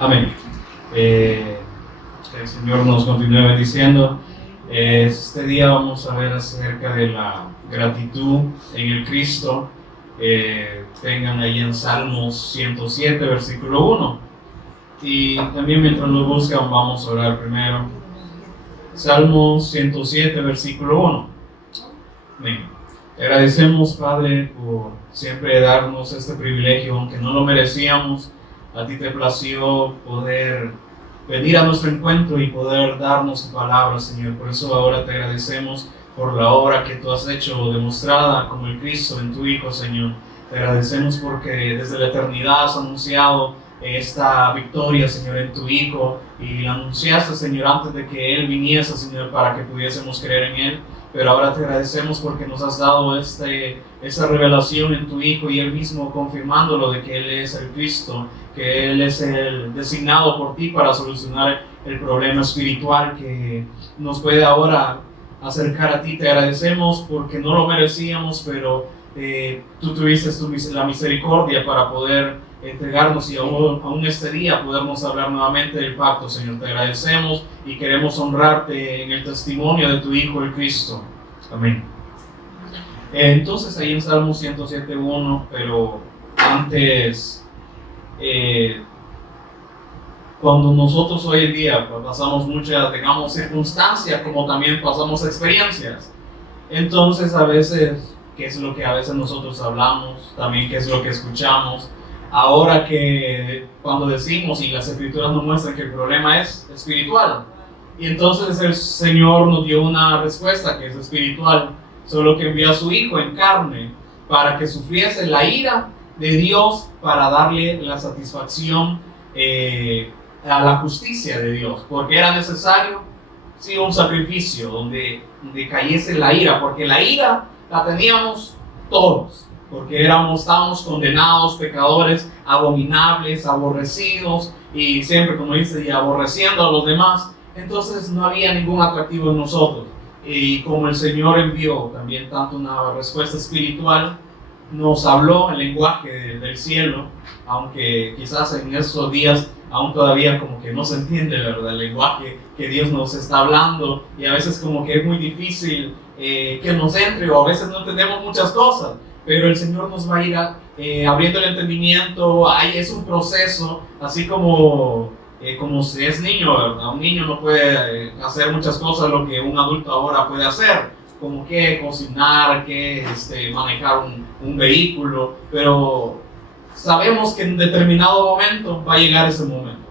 Amén. Que el Señor nos continúe bendiciendo. Este día vamos a ver acerca de la gratitud en el Cristo. Tengan ahí en Salmos 107, versículo 1. Y también mientras lo buscan, vamos a orar primero. Salmos 107, versículo 1. Amén. Te agradecemos, Padre, por siempre darnos este privilegio, aunque no lo merecíamos. A ti te plació poder venir a nuestro encuentro y poder darnos tu palabra, Señor. Por eso ahora te agradecemos por la obra que tú has hecho, demostrada como el Cristo en tu Hijo, Señor. Te agradecemos porque desde la eternidad has anunciado esta victoria, Señor, en tu Hijo, y la anunciaste, Señor, antes de que Él viniese, Señor, para que pudiésemos creer en Él. Pero ahora te agradecemos porque nos has dado esta revelación en tu Hijo, y Él mismo confirmándolo de que Él es el Cristo, que Él es el designado por ti para solucionar el problema espiritual que nos puede ahora acercar a ti. Te agradecemos porque no lo merecíamos, pero tú tuviste la misericordia para poder entregarnos, y aún este día podernos hablar nuevamente del pacto, Señor. Te agradecemos y queremos honrarte en el testimonio de tu Hijo, el Cristo. Amén. Entonces ahí en Salmo 107.1, pero antes, cuando nosotros hoy en día pasamos muchas, digamos, circunstancias, como también pasamos experiencias, entonces a veces, ¿qué es lo que a veces nosotros hablamos? También, ¿qué es lo que escuchamos? Ahora que cuando decimos, y las escrituras nos muestran que el problema es espiritual, y entonces el Señor nos dio una respuesta que es espiritual, solo que envió a su Hijo en carne para que sufriese la ira de Dios, para darle la satisfacción a la justicia de Dios, porque era necesario, sí, un sacrificio donde cayese la ira, porque la ira la teníamos todos, porque estábamos condenados, pecadores, abominables, aborrecidos, y siempre, como dice, y aborreciendo a los demás. Entonces no había ningún atractivo en nosotros, y como el Señor envió también tanto una respuesta espiritual, nos habló el lenguaje del cielo, aunque quizás en esos días aún todavía como que no se entiende, ¿verdad?, el lenguaje que Dios nos está hablando, y a veces como que es muy difícil que nos entre, o a veces no entendemos muchas cosas. Pero el Señor nos va a ir abriendo el entendimiento. Ahí es un proceso, así como si es niño, ¿verdad? Un niño no puede hacer muchas cosas lo que un adulto ahora puede hacer, como que cocinar, que manejar un vehículo, pero sabemos que en determinado momento va a llegar ese momento,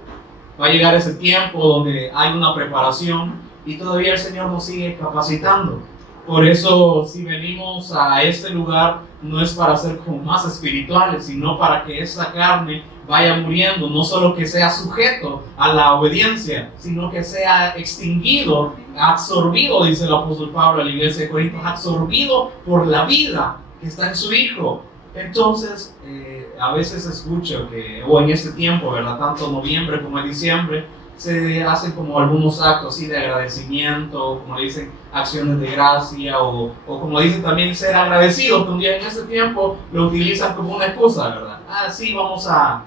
va a llegar ese tiempo donde hay una preparación, y todavía el Señor nos sigue capacitando. Por eso, si venimos a este lugar, no es para ser como más espirituales, sino para que esa carne vaya muriendo, no solo que sea sujeto a la obediencia, sino que sea extinguido, absorbido, dice el apóstol Pablo a la iglesia de Corinto, absorbido por la vida que está en su Hijo. Entonces, a veces escucho que, o en este tiempo, ¿verdad?, tanto noviembre como en diciembre, se hacen como algunos actos así de agradecimiento, como le dicen, acciones de gracia, o como dicen también, ser agradecidos, que un día en este tiempo lo utilizan como una excusa, ¿verdad? Sí, vamos a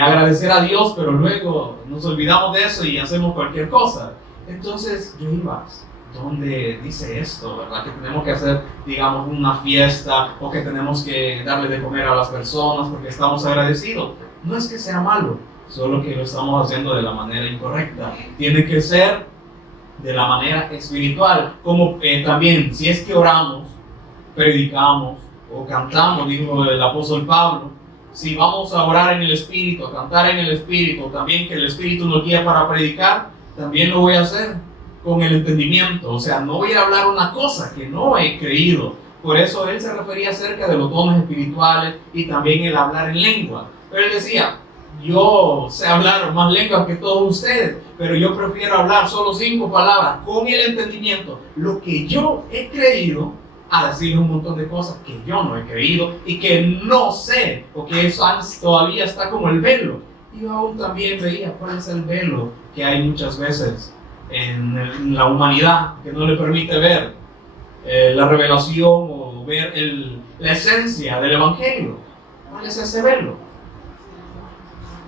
agradecer a Dios, pero luego nos olvidamos de eso y hacemos cualquier cosa. Entonces yo iba, ¿dónde dice esto, verdad? Que tenemos que hacer, digamos, una fiesta, o que tenemos que darle de comer a las personas porque estamos agradecidos. No es que sea malo, solo que lo estamos haciendo de la manera incorrecta. Tiene que ser de la manera espiritual, como también si es que oramos, predicamos o cantamos, dijo el apóstol Pablo. Si vamos a orar en el Espíritu, a cantar en el Espíritu, también que el Espíritu nos guía para predicar, también lo voy a hacer con el entendimiento. O sea, no voy a hablar una cosa que no he creído. Por eso él se refería acerca de los dones espirituales y también el hablar en lengua. Pero él decía, yo sé hablar más lenguas que todos ustedes, pero yo prefiero hablar solo 5 palabras con el entendimiento, lo que yo he creído, a decir un montón de cosas que yo no he creído y que no sé, porque eso todavía está como el velo. Y yo aún también veía cuál es el velo que hay muchas veces en la humanidad, que no le permite ver la revelación o ver la esencia del Evangelio. ¿Cuál es ese velo?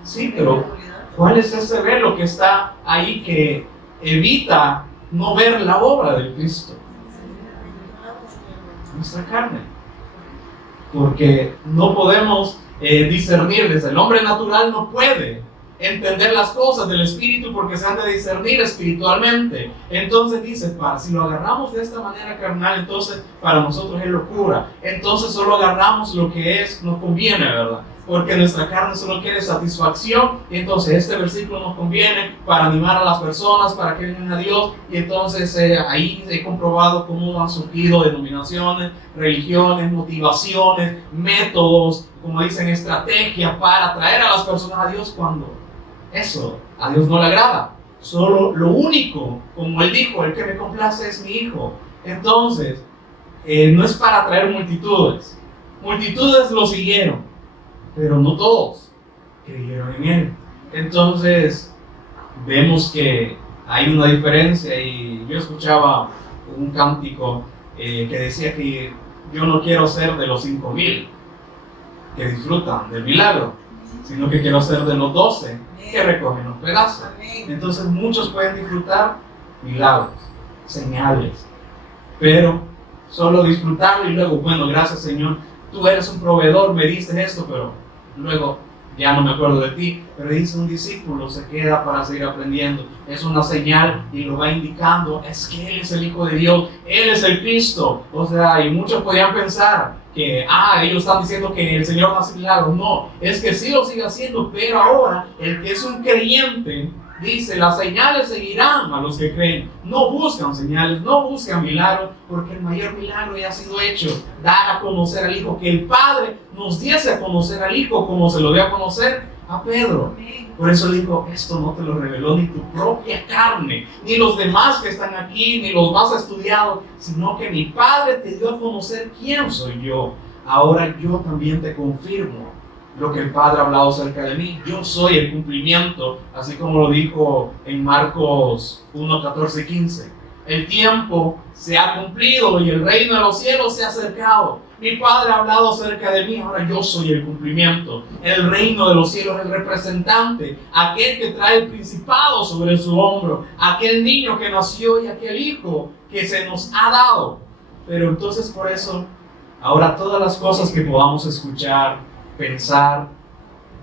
Sí, pero ¿cuál es ese velo que está ahí que evita no ver la obra del Cristo? Nuestra carne. Porque no podemos discernir, desde el hombre natural no puede entender las cosas del Espíritu porque se han de discernir espiritualmente. Entonces dice, si lo agarramos de esta manera carnal, entonces para nosotros es locura. Entonces solo agarramos lo que nos conviene, ¿verdad? Porque nuestra carne solo quiere satisfacción, y entonces este versículo nos conviene para animar a las personas, para que vengan a Dios, y entonces ahí he comprobado cómo han surgido denominaciones, religiones, motivaciones, métodos, como dicen, estrategias para traer a las personas a Dios, cuando eso a Dios no le agrada. Solo lo único, como Él dijo, el que me complace es mi Hijo. Entonces, no es para traer multitudes. Multitudes lo siguieron, pero no todos creyeron en Él. Entonces, vemos que hay una diferencia, y yo escuchaba un cántico que decía que yo no quiero ser de los 5,000 que disfrutan del milagro, sino que quiero ser de los 12 que recogen los pedazos. Entonces muchos pueden disfrutar milagros, señales, pero solo disfrutarlo y luego, bueno, gracias Señor, tú eres un proveedor, me diste esto, pero luego ya no me acuerdo de ti. Pero dice, un discípulo se queda para seguir aprendiendo, es una señal y lo va indicando, es que Él es el Hijo de Dios, Él es el Cristo. O sea, y muchos podían pensar que, ellos están diciendo que el Señor no hace milagros. No, es que sí lo sigue haciendo, pero ahora el que es un creyente dice, las señales seguirán a los que creen. No buscan señales, no buscan milagros, porque el mayor milagro ya ha sido hecho, dar a conocer al Hijo, que el Padre nos diese a conocer al Hijo como se lo dio a conocer a Pedro. Por eso le dijo, esto no te lo reveló ni tu propia carne, ni los demás que están aquí, ni los más estudiados, sino que mi Padre te dio a conocer quién soy yo. Ahora yo también te confirmo lo que el Padre ha hablado acerca de mí. Yo soy el cumplimiento, así como lo dijo en Marcos 1, 14 y 15. El tiempo se ha cumplido y el reino de los cielos se ha acercado. Mi Padre ha hablado acerca de mí, ahora yo soy el cumplimiento. El reino de los cielos, el representante, aquel que trae el principado sobre su hombro, aquel niño que nació y aquel hijo que se nos ha dado. Pero entonces por eso, ahora todas las cosas que podamos escuchar, pensar,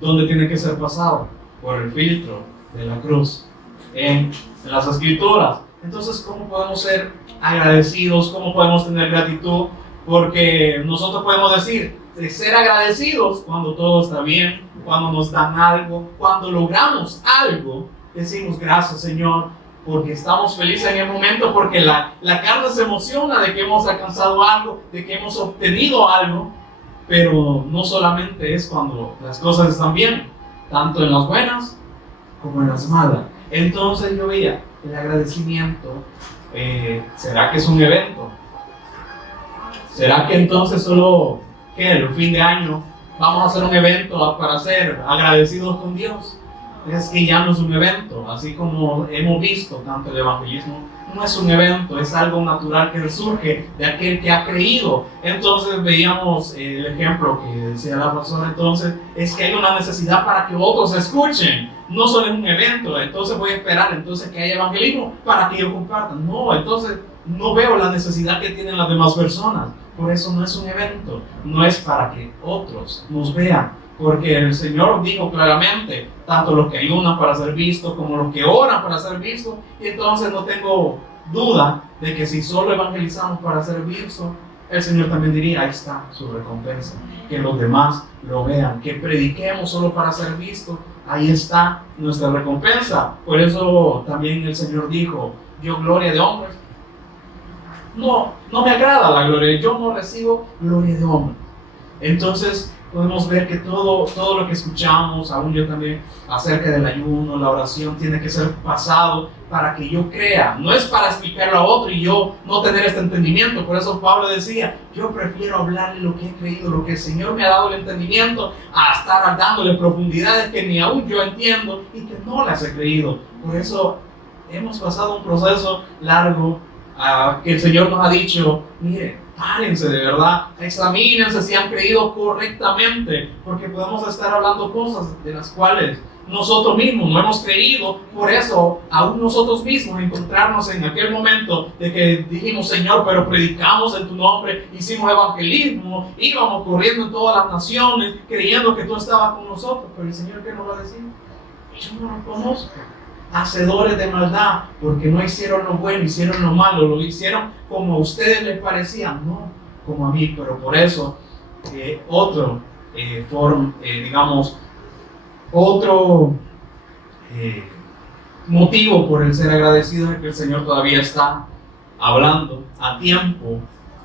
¿dónde tiene que ser pasado? Por el filtro de la cruz, en las Escrituras. Entonces, ¿cómo podemos ser agradecidos? ¿Cómo podemos tener gratitud? Porque nosotros podemos decir, de ser agradecidos cuando todo está bien, cuando nos dan algo, cuando logramos algo, decimos gracias Señor, porque estamos felices en el momento, porque la carne se emociona de que hemos alcanzado algo, de que hemos obtenido algo. Pero no solamente es cuando las cosas están bien, tanto en las buenas como en las malas. Entonces yo veía, el agradecimiento, ¿será que es un evento? ¿Será que entonces solo, el fin de año, vamos a hacer un evento para ser agradecidos con Dios? Es que ya no es un evento, así como hemos visto tanto el evangelismo, no es un evento, es algo natural que surge de aquel que ha creído. Entonces veíamos el ejemplo que decía la persona, entonces es que hay una necesidad para que otros escuchen, no solo es un evento, entonces voy a esperar entonces que haya evangelismo para que yo comparta. No, entonces no veo la necesidad que tienen las demás personas. Por eso no es un evento, no es para que otros nos vean. Porque el Señor dijo claramente, tanto los que ayunan para ser vistos como los que oran para ser vistos. Y entonces no tengo duda de que si solo evangelizamos para ser vistos, el Señor también diría, ahí está su recompensa. Que los demás lo vean, que prediquemos solo para ser vistos, ahí está nuestra recompensa. Por eso también el Señor dijo, yo gloria de hombres, no me agrada la gloria, yo no recibo gloria de hombres. Entonces podemos ver que todo lo que escuchamos, aún yo también, acerca del ayuno, la oración, tiene que ser pasado para que yo crea. No es para explicarlo a otro y yo no tener este entendimiento. Por eso Pablo decía, yo prefiero hablarle lo que he creído, lo que el Señor me ha dado el entendimiento, a estar dándole profundidades que ni aún yo entiendo y que no las he creído. Por eso hemos pasado un proceso largo, que el Señor nos ha dicho, mire, párense de verdad, examínense si han creído correctamente, porque podemos estar hablando cosas de las cuales nosotros mismos no hemos creído. Por eso, aún nosotros mismos encontrarnos en aquel momento de que dijimos, Señor, pero predicamos en tu nombre, hicimos evangelismo, íbamos corriendo en todas las naciones, creyendo que tú estabas con nosotros, pero el Señor, ¿qué nos va a decir? Yo no los conozco. Hacedores de maldad, porque no hicieron lo bueno, hicieron lo malo, lo hicieron como a ustedes les parecía, no como a mí. Pero por eso, otro motivo por el ser agradecido es que el Señor todavía está hablando a tiempo,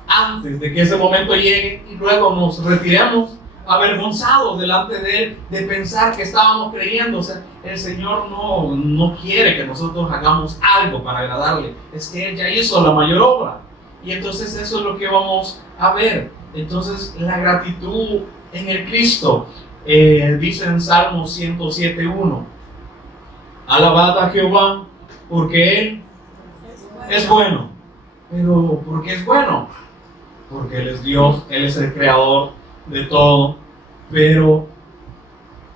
antes de que ese momento llegue y luego nos retiremos avergonzados delante de Él, de pensar que estábamos creyendo. O sea, el Señor no quiere que nosotros hagamos algo para agradarle, es que Él ya hizo la mayor obra. Y entonces eso es lo que vamos a ver. Entonces la gratitud en el Cristo, dice en Salmo 107:1, alabad a Jehová porque Él es bueno. Pero ¿por qué es bueno? Porque Él es Dios, Él es el creador de todo, pero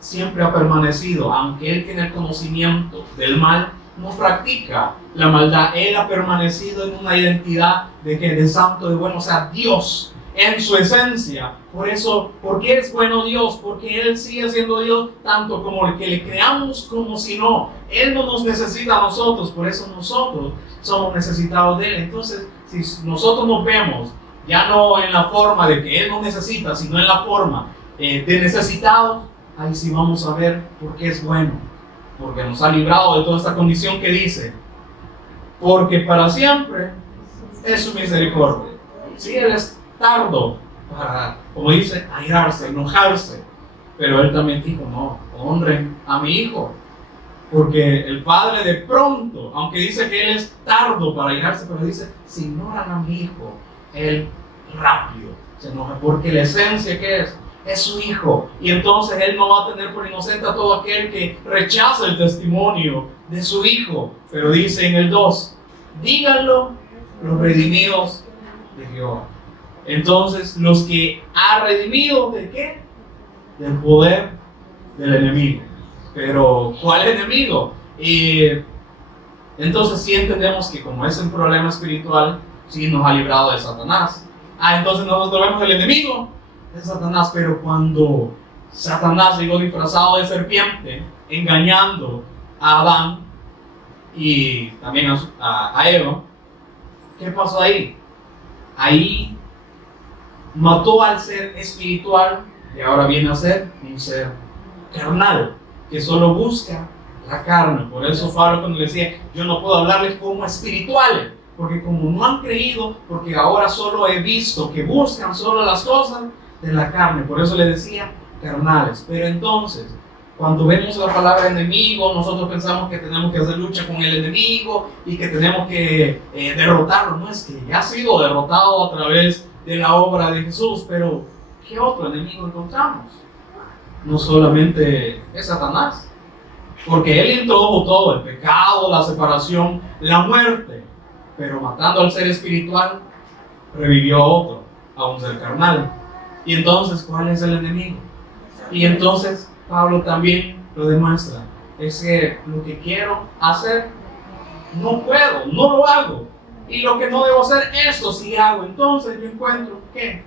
siempre ha permanecido, aunque Él tiene el conocimiento del mal, no practica la maldad. Él ha permanecido en una identidad de santo, de bueno, o sea, Dios en su esencia. Por eso, ¿por qué es bueno Dios? Porque Él sigue siendo Dios, tanto como el que le creamos como si no. Él no nos necesita a nosotros, por eso nosotros somos necesitados de Él. Entonces, si nosotros nos vemos ya no en la forma de que Él nos necesita, sino en la forma de necesitados, ahí sí vamos a ver por qué es bueno. Porque nos ha librado de toda esta condición que dice, porque para siempre es su misericordia. Sí, Él es tardo para, como dice, airarse, enojarse, pero Él también dijo, no, honren a mi hijo. Porque el Padre de pronto, aunque dice que Él es tardo para airarse, pero dice, si ignoran a mi hijo, Él rápido se enoja, porque la esencia que es su hijo. Y entonces Él no va a tener por inocente a todo aquel que rechaza el testimonio de su hijo. Pero dice en el 2, díganlo los redimidos de Jehová. Entonces, los que ha redimido, ¿de qué? Del poder del enemigo. Pero, ¿cuál enemigo? Entonces sí entendemos que como es un problema espiritual, sí nos ha librado de Satanás. Entonces nosotros vemos el enemigo de Satanás, pero cuando Satanás llegó disfrazado de serpiente, engañando a Adán y también a Eva, ¿qué pasó ahí? Ahí mató al ser espiritual y ahora viene a ser un ser carnal, que solo busca la carne. Por eso Pablo cuando le decía, yo no puedo hablarles como espirituales, porque como no han creído, porque ahora solo he visto que buscan solo las cosas de la carne, por eso le decía carnales. Pero entonces, cuando vemos la palabra enemigo, nosotros pensamos que tenemos que hacer lucha con el enemigo y que tenemos que derrotarlo. No, es que ya ha sido derrotado a través de la obra de Jesús, pero ¿qué otro enemigo encontramos? No solamente es Satanás, porque él introdujo todo, el pecado, la separación, la muerte, pero matando al ser espiritual, revivió a otro, a un ser carnal. Y entonces, ¿cuál es el enemigo? Y entonces, Pablo también lo demuestra, es que lo que quiero hacer, no puedo, no lo hago. Y lo que no debo hacer, esto sí hago. Entonces yo encuentro que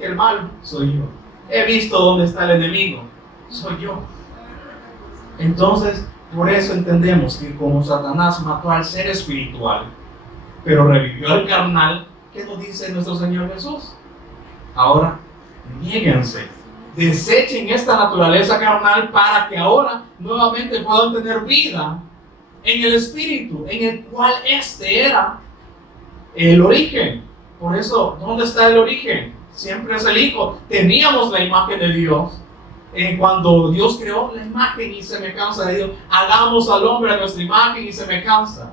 el mal soy yo. He visto dónde está el enemigo, soy yo. Entonces, por eso entendemos que como Satanás mató al ser espiritual, pero revivió al carnal, ¿qué nos dice nuestro Señor Jesús? Ahora, niéguense, desechen esta naturaleza carnal para que ahora nuevamente puedan tener vida en el espíritu, en el cual este era el origen. Por eso, ¿dónde está el origen? Siempre es el Hijo. Teníamos la imagen de Dios. Cuando Dios creó la imagen y semejanza de Dios, hagamos al hombre a nuestra imagen y semejanza.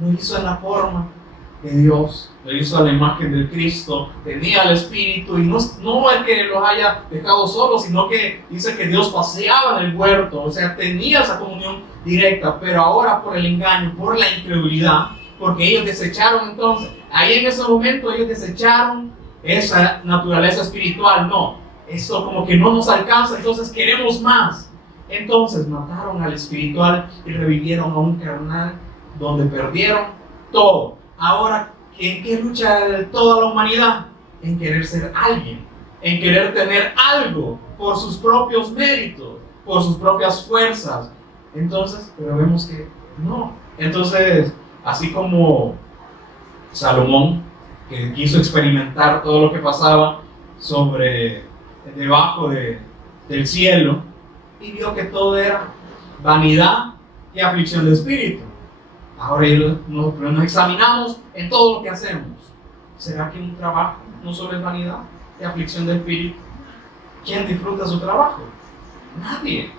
Lo hizo en la forma de Dios, lo hizo a la imagen del Cristo, tenía el Espíritu, y no es que los haya dejado solos, sino que dice que Dios paseaba en el huerto, o sea, tenía esa comunión directa. Pero ahora por el engaño, por la incredulidad, porque ellos desecharon entonces, ahí en ese momento ellos desecharon esa naturaleza espiritual. No, eso como que no nos alcanza, entonces queremos más. Entonces mataron al espiritual y revivieron a un carnal donde perdieron todo. Ahora, ¿en qué lucha toda la humanidad? En querer ser alguien, en querer tener algo por sus propios méritos, por sus propias fuerzas. Entonces, pero vemos que no. Entonces, así como Salomón, que quiso experimentar todo lo que pasaba debajo del cielo, y vio que todo era vanidad y aflicción de espíritu. Ahora nos examinamos en todo lo que hacemos. ¿Será que un trabajo no solo es vanidad y aflicción de espíritu? ¿Quién disfruta su trabajo? Nadie.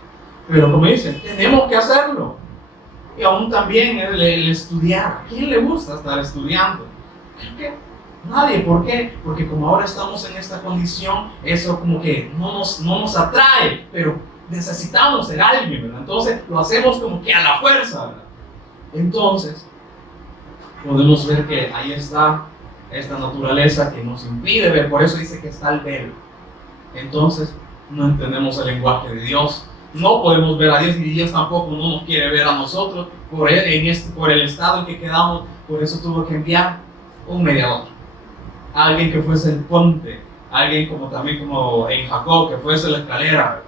Pero como dicen, tenemos que hacerlo. Y aún también el estudiar. ¿A quién le gusta estar estudiando? Creo que nadie. ¿Por qué? Porque como ahora estamos en esta condición, eso como que no nos atrae, pero necesitamos ser alguien, ¿verdad? Entonces lo hacemos como que a la fuerza, ¿verdad? Entonces podemos ver que ahí está esta naturaleza que nos impide ver. Por eso dice que está el velo. Entonces no entendemos el lenguaje de Dios, no podemos ver a Dios, y Dios tampoco no nos quiere ver a nosotros por el estado en que quedamos. Por eso tuvo que enviar un mediador, alguien que fuese el puente, alguien como en Jacob, que fuese la escalera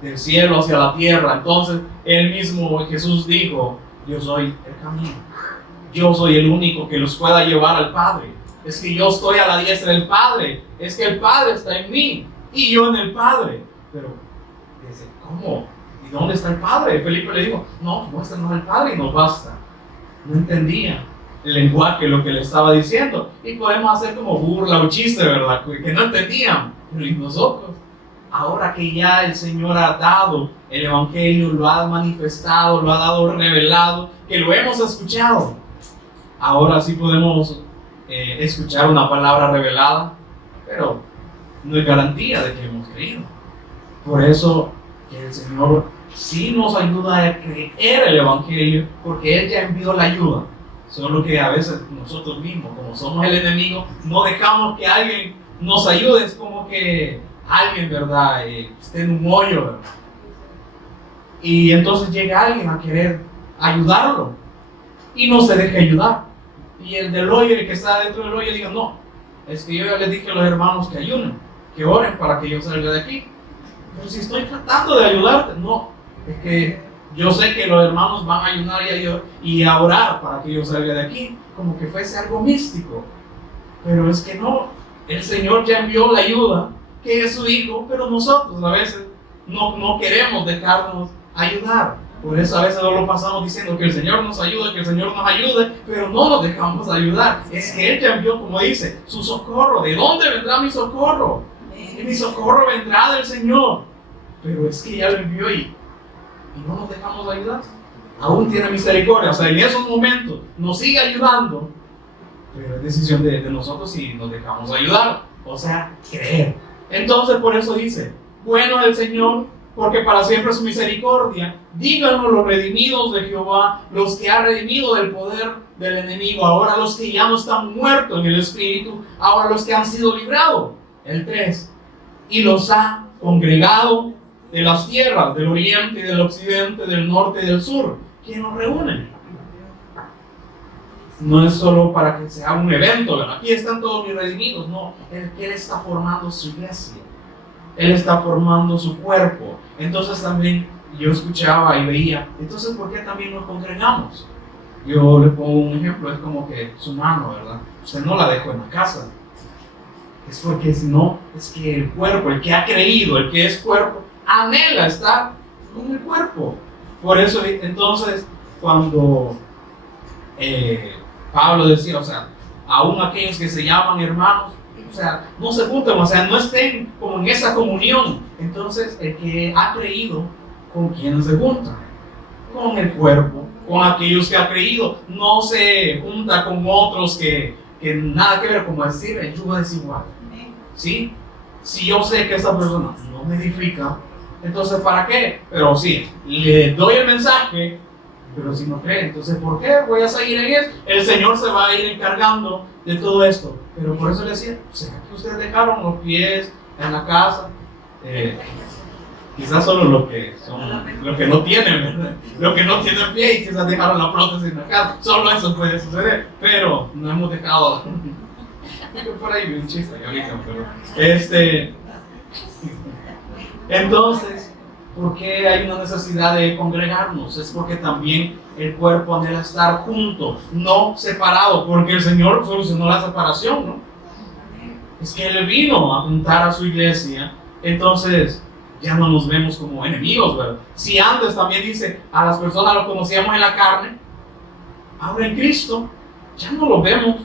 del cielo hacia la tierra. Entonces él mismo, Jesús, dijo: yo soy el camino, yo soy el único que los pueda llevar al Padre. Es que yo estoy a la diestra del Padre, es que el Padre está en mí y yo en el Padre. Pero dice: ¿cómo? ¿Y dónde está el Padre? Felipe le dijo: no, muéstranos al Padre y nos basta. No entendía el lenguaje, lo que le estaba diciendo, y podemos hacer como burla o chiste, ¿verdad? Que no entendían. Pero ¿y nosotros? Ahora que ya el Señor ha dado el Evangelio, lo ha manifestado, lo ha dado revelado, que lo hemos escuchado, ahora sí podemos escuchar una palabra revelada, pero no es garantía de que hemos creído. Por eso que el Señor sí nos ayuda a creer el Evangelio, porque Él ya envió la ayuda. Solo que a veces nosotros mismos, como somos el enemigo, no dejamos que alguien nos ayude. Es como que alguien, ¿verdad?, esté en un hoyo, ¿verdad? Y entonces llega alguien a querer ayudarlo y no se deja ayudar. Y el del hoyo, el que está dentro del hoyo, diga: no, es que yo ya les dije a los hermanos que ayunen, que oren para que yo salga de aquí. Pero si estoy tratando de ayudarte, no, es que yo sé que los hermanos van a ayunar y a orar para que yo salga de aquí, como que fuese algo místico. Pero es que no, el Señor ya envió la ayuda, que es su Hijo, pero nosotros a veces no queremos dejarnos ayudar. Por eso a veces no lo pasamos diciendo que el Señor nos ayude, que el Señor nos ayude, pero no nos dejamos ayudar. Es que Él ya envió, como dice, su socorro. ¿De dónde vendrá mi socorro? Y mi socorro vendrá del Señor. Pero es que ya lo envió y no nos dejamos ayudar. Aún tiene misericordia. O sea, en esos momentos nos sigue ayudando, pero es decisión de nosotros si nos dejamos ayudar. O sea, creer. Entonces por eso dice: bueno es el Señor, porque para siempre es su misericordia. Díganos los redimidos de Jehová, los que ha redimido del poder del enemigo. Ahora los que ya no están muertos en el espíritu, ahora los que han sido librados. El 3. Y los ha congregado de las tierras del oriente y del occidente, del norte y del sur. ¿Quién nos reúne? No es solo para que sea un evento, ¿verdad? Aquí están todos mis redimidos. No, Él está formando su iglesia. Él está formando su cuerpo. Entonces también yo escuchaba y veía: entonces ¿por qué también nos congregamos? Yo le pongo un ejemplo, es como que su mano, ¿verdad? Usted no la dejó en la casa. Es porque si no, es que el cuerpo, el que ha creído, el que es cuerpo, anhela estar con el cuerpo. Por eso entonces cuando Pablo decía, o sea, aún aquellos que se llaman hermanos, o sea, no se junten, o sea, no estén como en esa comunión. Entonces el que ha creído, ¿con quién se junta? Con el cuerpo, con aquellos que ha creído. No se junta con otros que nada que ver, como decir, el yugo desigual. ¿Sí? Si yo sé que esa persona no me edifica, entonces ¿para qué? Pero sí, le doy el mensaje Pero si no cree, entonces ¿por qué voy a seguir en eso? El Señor se va a ir encargando de todo esto. Pero por eso le decía, ¿será que ustedes dejaron los pies en la casa? Quizás solo los que no tienen, ¿verdad? Los que no tienen pie y quizás dejaron la prótesis en la casa. Solo eso puede suceder. Pero no hemos dejado. Por ahí vi un chiste ahorita, pero entonces, ¿por qué hay una necesidad de congregarnos? Es porque también el cuerpo anhela estar junto, no separado, porque el Señor solucionó la separación, ¿no? Es que Él vino a juntar a su iglesia, entonces ya no nos vemos como enemigos, ¿verdad? Si antes también dice, a las personas los conocíamos en la carne, ahora en Cristo ya no los vemos.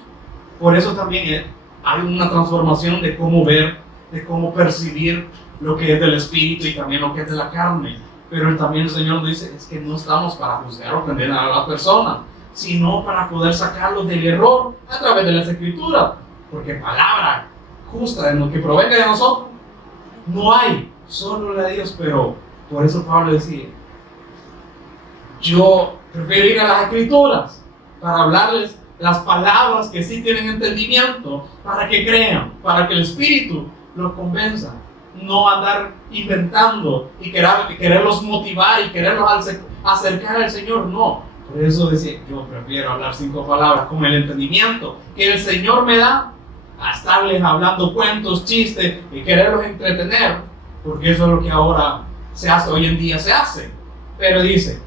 Por eso también hay una transformación de cómo ver, de cómo percibir lo que es del Espíritu y también lo que es de la carne. Pero también el Señor nos dice, es que no estamos para juzgar o condenar a las personas, sino para poder sacarlos del error a través de las Escrituras. Porque palabra justa en lo que provenga de nosotros no hay, solo la de Dios. Pero por eso Pablo decía, yo prefiero ir a las Escrituras para hablarles las palabras que sí tienen entendimiento, para que crean, para que el Espíritu los convenza. No andar inventando y quererlos motivar y quererlos acercar al Señor, no. Por eso decía, yo prefiero hablar 5 palabras con el entendimiento que el Señor me da, a estarles hablando cuentos, chistes y quererlos entretener, porque eso es lo que ahora se hace, hoy en día se hace. Pero dice,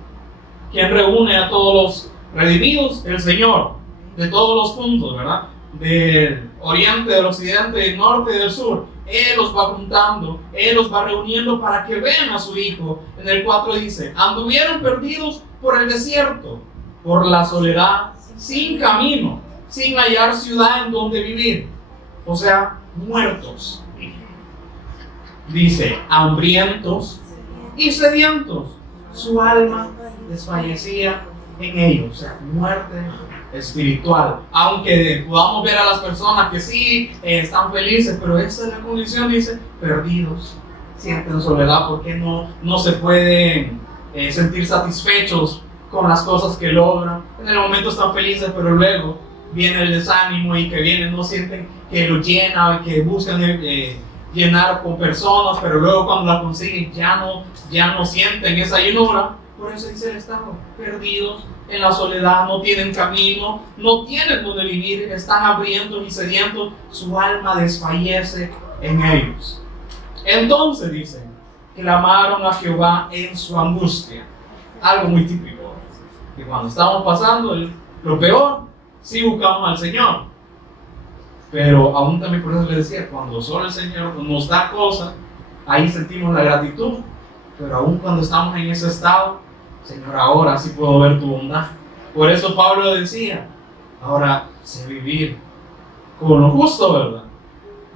¿quién reúne a todos los redimidos? El Señor, de todos los puntos, ¿verdad? Del oriente, del occidente, del norte y del sur. Él los va juntando, Él los va reuniendo para que vean a su Hijo. En el 4 dice, anduvieron perdidos por el desierto, por la soledad, sin camino, sin hallar ciudad en donde vivir. O sea, muertos. Dice, hambrientos y sedientos. Su alma desfallecía en ellos. O sea, muerte espiritual. Aunque podamos ver a las personas que sí están felices, pero esa es la condición, dice, perdidos, sienten soledad porque no se pueden sentir satisfechos con las cosas que logran. En el momento están felices, pero luego viene el desánimo y que vienen, no sienten que lo llena, que buscan llenar con personas, pero luego cuando la consiguen ya no sienten esa llenura. Por eso dice el estado, perdidos en la soledad, no tienen camino, no tienen donde vivir, están hambrientos y sedientos, su alma desfallece en ellos. Entonces dice, clamaron a Jehová en su angustia. Algo muy típico, que cuando estamos pasando lo peor, sí buscamos al Señor. Pero aún también por eso les decía, cuando solo el Señor nos da cosas, ahí sentimos la gratitud. Pero aún cuando estamos en ese estado, Señor, ahora sí puedo ver tu bondad. Por eso Pablo decía, ahora sé vivir con lo justo, ¿verdad?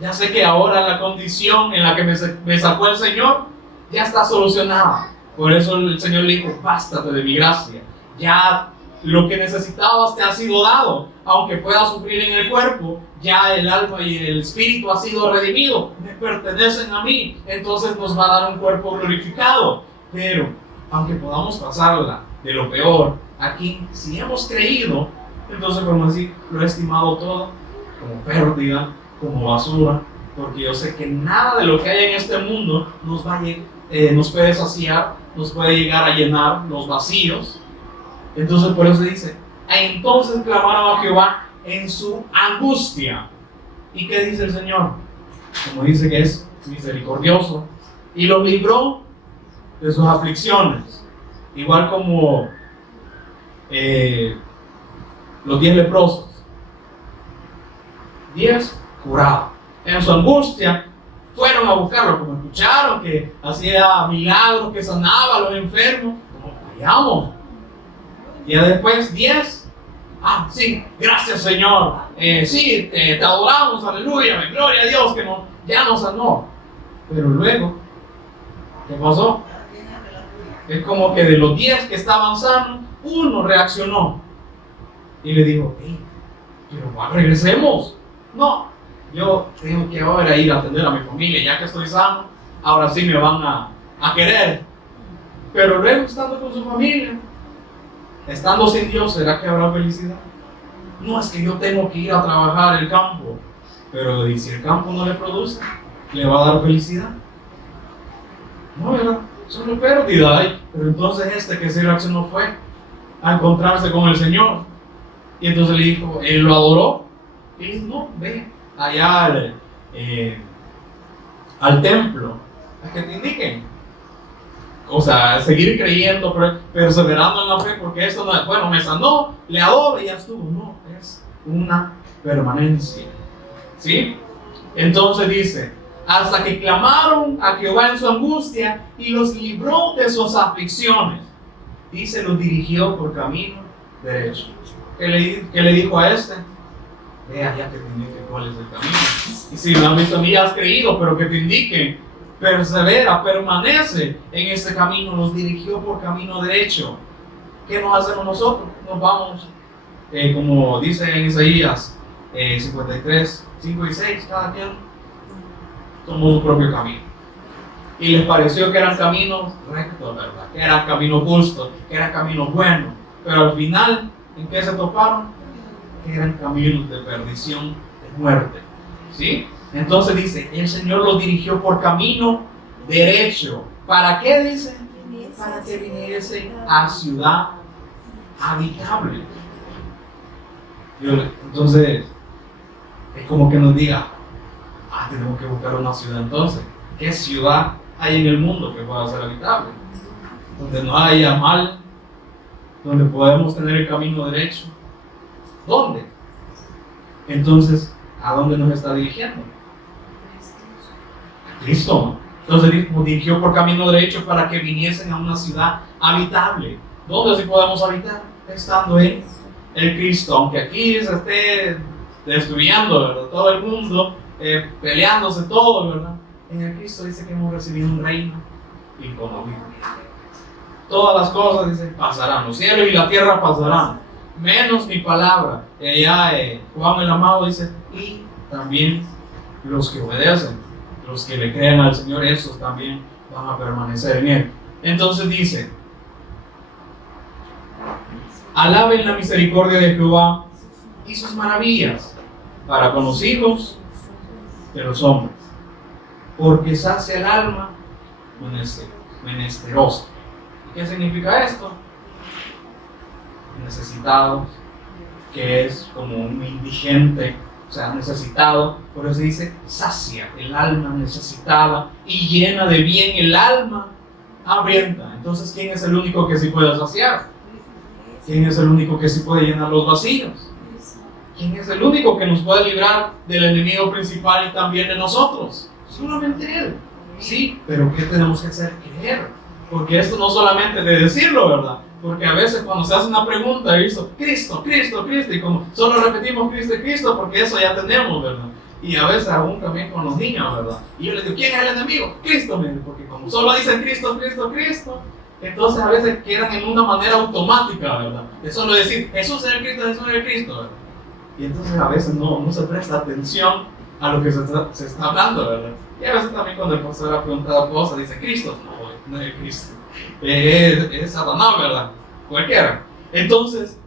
Ya sé que ahora la condición en la que me sacó el Señor ya está solucionada. Por eso el Señor le dijo, bástate de mi gracia. Ya lo que necesitabas te ha sido dado. Aunque puedas sufrir en el cuerpo, ya el alma y el espíritu ha sido redimido. Me pertenecen a mí. Entonces nos va a dar un cuerpo glorificado. Pero aunque podamos pasarla de lo peor, aquí, si hemos creído, entonces podemos decir, lo he estimado todo como pérdida, como basura, porque yo sé que nada de lo que hay en este mundo nos puede saciar, nos puede llegar a llenar los vacíos. Entonces por eso dice, entonces clamaron a Jehová en su angustia. ¿Y qué dice el Señor? Como dice que es misericordioso y los libró de sus aflicciones, igual como los 10 leprosos, 10 curados. En su angustia fueron a buscarlo, como escucharon que hacía milagros, que sanaba a los enfermos, como vayamos. Y después 10, sí, gracias Señor, sí, te adoramos, aleluya, gloria a Dios que ya nos sanó. Pero luego, ¿qué pasó? Es como que de los 10 que estaban sanos, uno reaccionó y le dijo, pero regresemos. No, yo tengo que ahora ir a atender a mi familia, ya que estoy sano, ahora sí me van a querer. Pero luego estando con su familia, Estando sin Dios, ¿será que habrá felicidad? No, es que yo tengo que ir a trabajar el campo. Pero ¿y si el campo no le produce? ¿Le va a dar felicidad? No, ¿verdad? Solo pérdida hay. Pero entonces que se reaccionó fue a encontrarse con el Señor. Y entonces le dijo, él lo adoró. Y le dijo, no, ve allá al templo, a que te indiquen. O sea, seguir creyendo, perseverando en la fe, porque esto no es, bueno, me sanó, le adoro y ya estuvo. No, es una permanencia. ¿Sí? Entonces dice, hasta que clamaron a Jehová en su angustia y los libró de sus aflicciones. Dice, los dirigió por camino derecho. ¿Qué le dijo a este? Vea, ya que te indique cuál es el camino. Y si no has visto ni has creído, pero que te indiquen, persevera, permanece en este camino, los dirigió por camino derecho. ¿Qué nos hacemos nosotros? Nos vamos, como dice en Isaías 53, 5 y 6, cada quien tomó su propio camino. Y les pareció que eran caminos rectos, ¿verdad? Que eran caminos justos, que eran caminos buenos. Pero al final, ¿en qué se toparon? Que eran caminos de perdición, de muerte. ¿Sí? Entonces dice, el Señor los dirigió por camino derecho. ¿Para qué dice? Para que viniesen a ciudad habitable. Entonces, es como que nos diga, tenemos que buscar una ciudad entonces. ¿Qué ciudad hay en el mundo que pueda ser habitable? Donde no haya mal, donde podemos tener el camino derecho. ¿Dónde? Entonces, ¿a dónde nos está dirigiendo? A Cristo. Entonces nos dirigió por camino derecho para que viniesen a una ciudad habitable. ¿Dónde sí podemos habitar? Estando en el Cristo. Aunque aquí se esté destruyendo, ¿verdad? Todo el mundo, peleándose todo, ¿verdad? En el Cristo dice que hemos recibido un reino inconmovible. Todas las cosas, dice, pasarán. Los cielos y la tierra pasarán, menos mi palabra. Allá Juan el amado dice, y también los que obedecen, los que le crean al Señor, esos también van a permanecer en Él. Entonces dice, alaben la misericordia de Jehová y sus maravillas para con los hijos de los hombres, porque sacia el alma menesterosa. ¿Qué significa esto? Necesitado, que es como un indigente, o sea, necesitado. Por eso dice, sacia el alma necesitada y llena de bien el alma hambrienta. Entonces, ¿quién es el único que sí puede saciar? ¿Quién es el único que sí puede llenar los vacíos? ¿Quién es el único que nos puede librar del enemigo principal y también de nosotros? Solamente Él. Sí, pero ¿qué tenemos que hacer? Creer. Porque esto no solamente de decirlo, ¿verdad? Porque a veces cuando se hace una pregunta, he visto Cristo, Cristo, Cristo, y como solo repetimos Cristo, Cristo, porque eso ya tenemos, ¿verdad? Y a veces aún también con los niños, ¿verdad? Y yo les digo, ¿quién es el enemigo? Cristo, porque como solo dicen Cristo, Cristo, Cristo, entonces a veces quedan en una manera automática, ¿verdad? De solo decir, Jesús es el Cristo, Jesús es el Cristo, ¿verdad? Y entonces a veces no se presta atención a lo que se está hablando, ¿verdad? Y a veces también cuando el pastor ha preguntado cosas, dice Cristo, no es el Cristo, es Satanás, ¿verdad? Cualquiera. Entonces,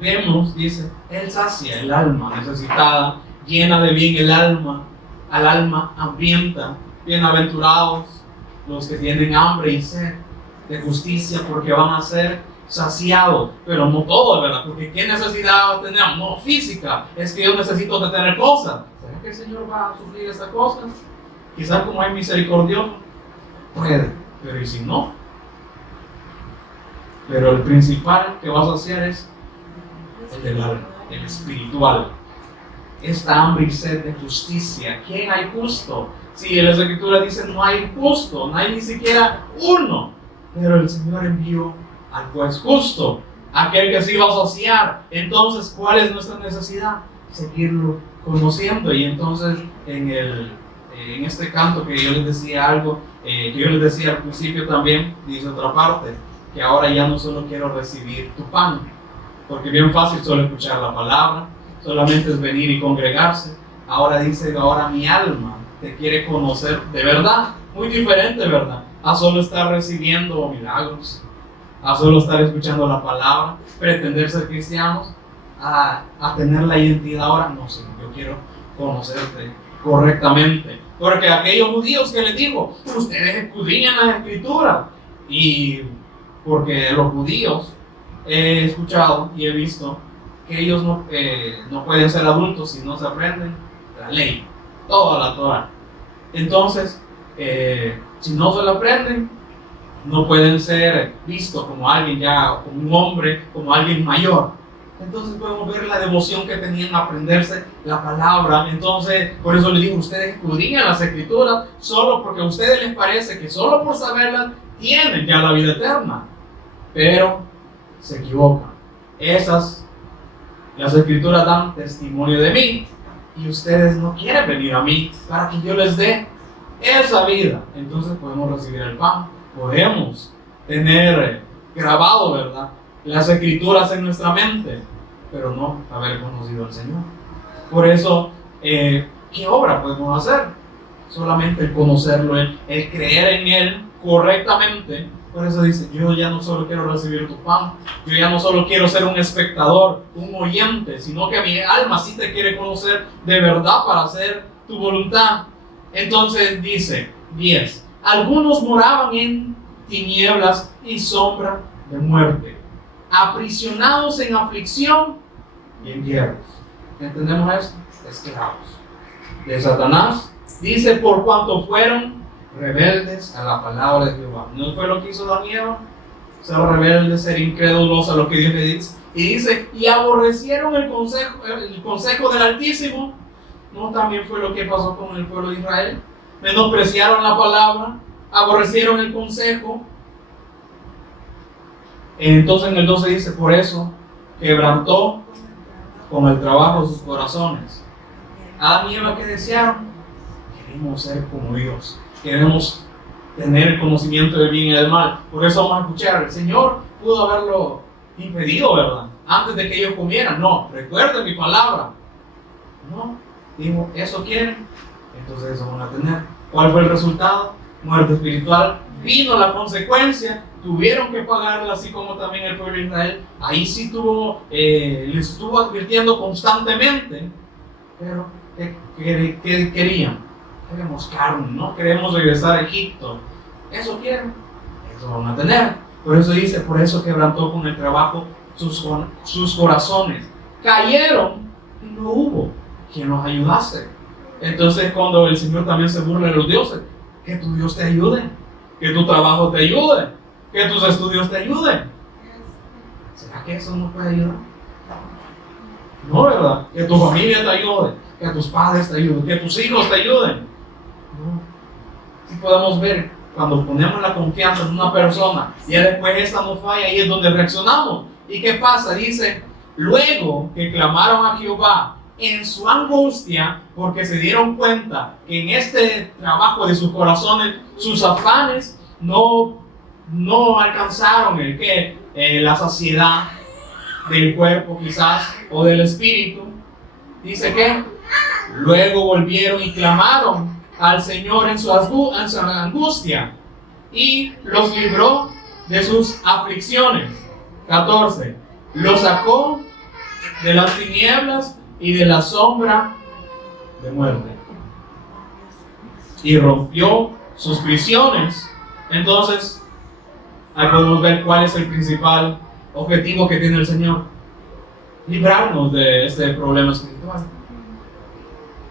vemos, dice, Él sacia el alma necesitada, llena de bien el alma, al alma hambrienta. Bienaventurados los que tienen hambre y sed de justicia, porque van a ser saciados. Pero no todos, ¿verdad? Porque ¿qué necesidad tenemos? No, física. Es que yo necesito de tener cosas. ¿Será que el Señor va a sufrir estas cosas? Quizás como es misericordioso, puede. Pero ¿y si no? Pero el principal que vas a hacer es el del alma, el espiritual. Esta hambre y sed de justicia. ¿Quién hay justo? Si en las Escrituras dicen no hay justo, no hay ni siquiera uno. Pero el Señor envió al juez justo, aquel que se iba a saciar. Entonces, ¿cuál es nuestra necesidad? Seguirlo conociendo. Y entonces, en este canto que yo les decía algo, que yo les decía al principio también, dice otra parte, que ahora ya no solo quiero recibir tu pan, porque bien fácil solo escuchar la palabra, solamente es venir y congregarse. Ahora dice, ahora mi alma te quiere conocer de verdad, muy diferente, ¿verdad? A solo estar recibiendo milagros, a solo estar escuchando la palabra, pretender ser cristianos, a tener la identidad ahora. No, Señor, yo quiero conocerte correctamente. Porque aquellos judíos que les digo, ustedes escudriñan las escrituras, y porque los judíos he escuchado y he visto que ellos no pueden ser adultos si no se aprenden la ley, toda la Torah. Entonces, si no se la aprenden, no pueden ser vistos como alguien ya, como un hombre, como alguien mayor. Entonces podemos ver la devoción que tenían a aprenderse la palabra. Entonces, por eso les digo, ustedes escudriñan las escrituras solo porque a ustedes les parece que solo por saberlas tienen ya la vida eterna. Pero se equivocan. Las escrituras dan testimonio de mí, y ustedes no quieren venir a mí para que yo les dé esa vida. Entonces podemos recibir el pan, podemos tener grabado, ¿verdad?, las escrituras en nuestra mente, pero no haber conocido al Señor. Por eso, ¿qué obra podemos hacer? Solamente el conocerlo, el creer en Él correctamente. Por eso dice, yo ya no solo quiero recibir tu pan, yo ya no solo quiero ser un espectador, un oyente, sino que mi alma sí te quiere conocer de verdad para hacer tu voluntad. Entonces dice 10, algunos moraban en tinieblas y sombra de muerte, aprisionados en aflicción y en hierros. ¿Entendemos esto? Esclavos de Satanás. Dice, por cuanto fueron rebeldes a la palabra de Jehová. ¿No fue lo que hizo Adán y Eva? Ser rebeldes, ser incrédulos a lo que Dios le dice. Y dice, y aborrecieron el consejo del Altísimo. ¿No también fue lo que pasó con el pueblo de Israel? Menospreciaron la palabra, aborrecieron el consejo. Entonces en el 12 dice, por eso quebrantó con el trabajo sus corazones. Adán y Eva, ¿qué desearon? Queremos ser como Dios, queremos tener el conocimiento del bien y del mal. Por eso vamos a escuchar, el Señor pudo haberlo impedido, ¿verdad?, antes de que ellos comieran. No, recuerden mi palabra. No, dijo, eso quieren, entonces eso van a tener. ¿Cuál fue el resultado? Muerte espiritual. Vino la consecuencia, tuvieron que pagarla, así como también el pueblo de Israel. Ahí sí les estuvo advirtiendo constantemente. Pero, ¿qué querían? Queremos carne, ¿no? Queremos regresar a Egipto. Eso quieren, eso van a tener. Por eso dice, por eso quebrantó con el trabajo sus corazones. Cayeron y no hubo quien los ayudase. Entonces, cuando el Señor también se burla de los dioses, que tu Dios te ayude, que tu trabajo te ayude, que tus estudios te ayuden. ¿Será que eso nos puede ayudar? No, ¿verdad? Que tu familia te ayude, que tus padres te ayuden, que tus hijos te ayuden. No. Si podemos ver, cuando ponemos la confianza en una persona y después esta nos falla, ahí es donde reaccionamos. ¿Y qué pasa? Dice, luego que clamaron a Jehová en su angustia, porque se dieron cuenta que en este trabajo de sus corazones, sus afanes no alcanzaron la saciedad del cuerpo quizás, o del espíritu. Dice que luego volvieron y clamaron al Señor en su angustia, y los libró de sus aflicciones. 14. Los sacó de las tinieblas y de la sombra de muerte, y rompió sus prisiones. Entonces, ahí podemos ver cuál es el principal objetivo que tiene el Señor: librarnos de este problema espiritual.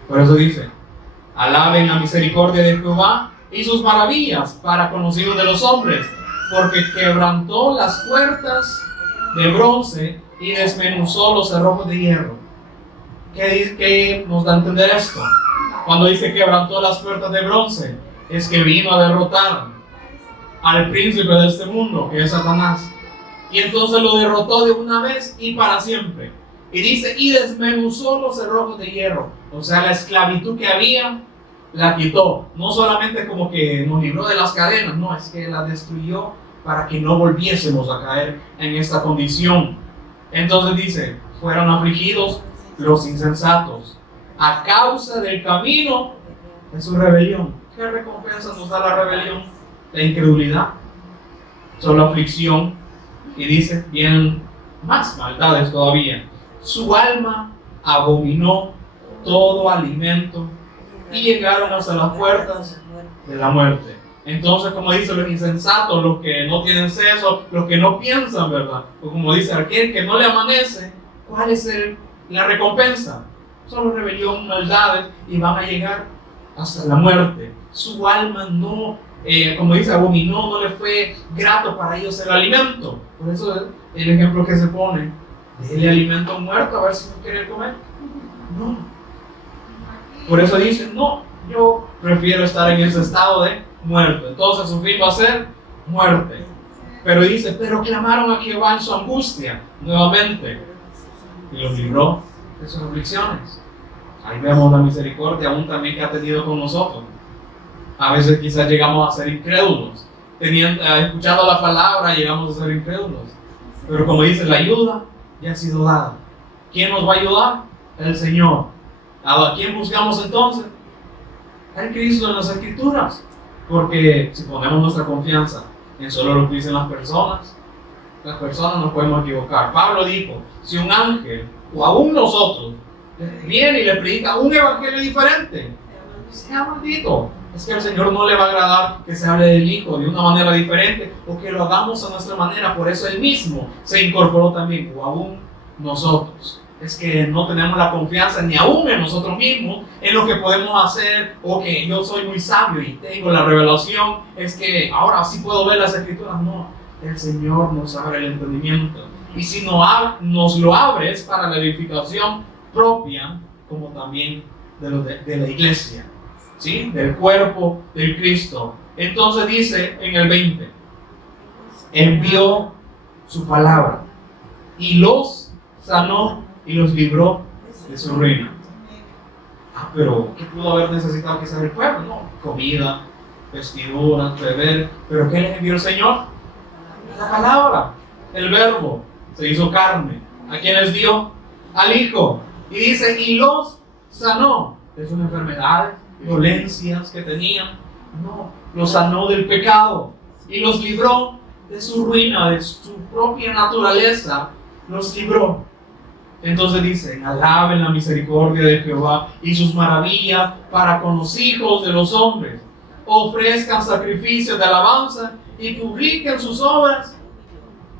Por eso dice, alaben la misericordia de Jehová y sus maravillas para conocidos de los hombres, porque quebrantó las puertas de bronce y desmenuzó los cerrojos de hierro. ¿Qué nos da a entender esto? Cuando dice quebrantó las puertas de bronce, es que vino a derrotar al príncipe de este mundo, que es Satanás. Y entonces lo derrotó de una vez y para siempre. Y dice, y desmenuzó los cerrojos de hierro. O sea, la esclavitud que había, la quitó. No solamente como que nos libró de las cadenas, no, es que la destruyó para que no volviésemos a caer en esta condición. Entonces dice, fueron afligidos los insensatos a causa del camino de su rebelión. ¿Qué recompensa nos da la rebelión? La incredulidad, solo aflicción, Y dice, vienen más maldades todavía. Su alma abominó todo alimento y llegaron hasta las puertas de la muerte. Entonces, como dice, los insensatos, los que no tienen seso, los que no piensan, ¿verdad? O como dice aquel que no le amanece, ¿cuál es la recompensa? Solo rebelión, maldades, y van a llegar hasta la muerte. Su alma no, como dice, abominó, no le fue grato para ellos el alimento. Por eso el ejemplo que se pone, déle alimento muerto a ver si no quiere comer. No. Por eso dicen, no, yo prefiero estar en ese estado de muerte. Entonces su fin va a ser muerte. Pero dice, pero clamaron a Jehová en su angustia nuevamente y los libró de sus aflicciones. Ahí vemos la misericordia aún también que ha tenido con nosotros. A veces quizás llegamos a ser incrédulos. Escuchando la palabra llegamos a ser incrédulos. Pero como dice, la ayuda ya ha sido dada. ¿Quién nos va a ayudar? El Señor. ¿A quién buscamos entonces? En Cristo, en las Escrituras. Porque si ponemos nuestra confianza en solo lo que dicen las personas nos podemos equivocar. Pablo dijo, si un ángel o aún nosotros viene y le predica un evangelio diferente, sea maldito. Es que al Señor no le va a agradar que se hable del Hijo de una manera diferente o que lo hagamos a nuestra manera. Por eso Él mismo se incorporó también, o aún nosotros. Es que no tenemos la confianza ni aún en nosotros mismos, en lo que podemos hacer, o que yo soy muy sabio y tengo la revelación, es que ahora sí puedo ver las Escrituras. No, el Señor nos abre el entendimiento. Y si nos lo abre es para la edificación propia, como también de la iglesia, ¿sí? Del cuerpo del Cristo. Entonces dice en el 20, envió su palabra y los sanó y los libró de su ruina. Pero ¿qué pudo haber necesitado quizás el pueblo? No, comida, vestiduras, beber. ¿Pero qué les envió el Señor? La palabra, el verbo, se hizo carne. ¿A quién les dio? Al Hijo. Y dice, y los sanó de sus enfermedades, dolencias que tenían. No, los sanó del pecado y los libró de su ruina, de su propia naturaleza, los libró. Entonces dicen, alaben la misericordia de Jehová y sus maravillas para con los hijos de los hombres. Ofrezcan sacrificios de alabanza y publiquen sus obras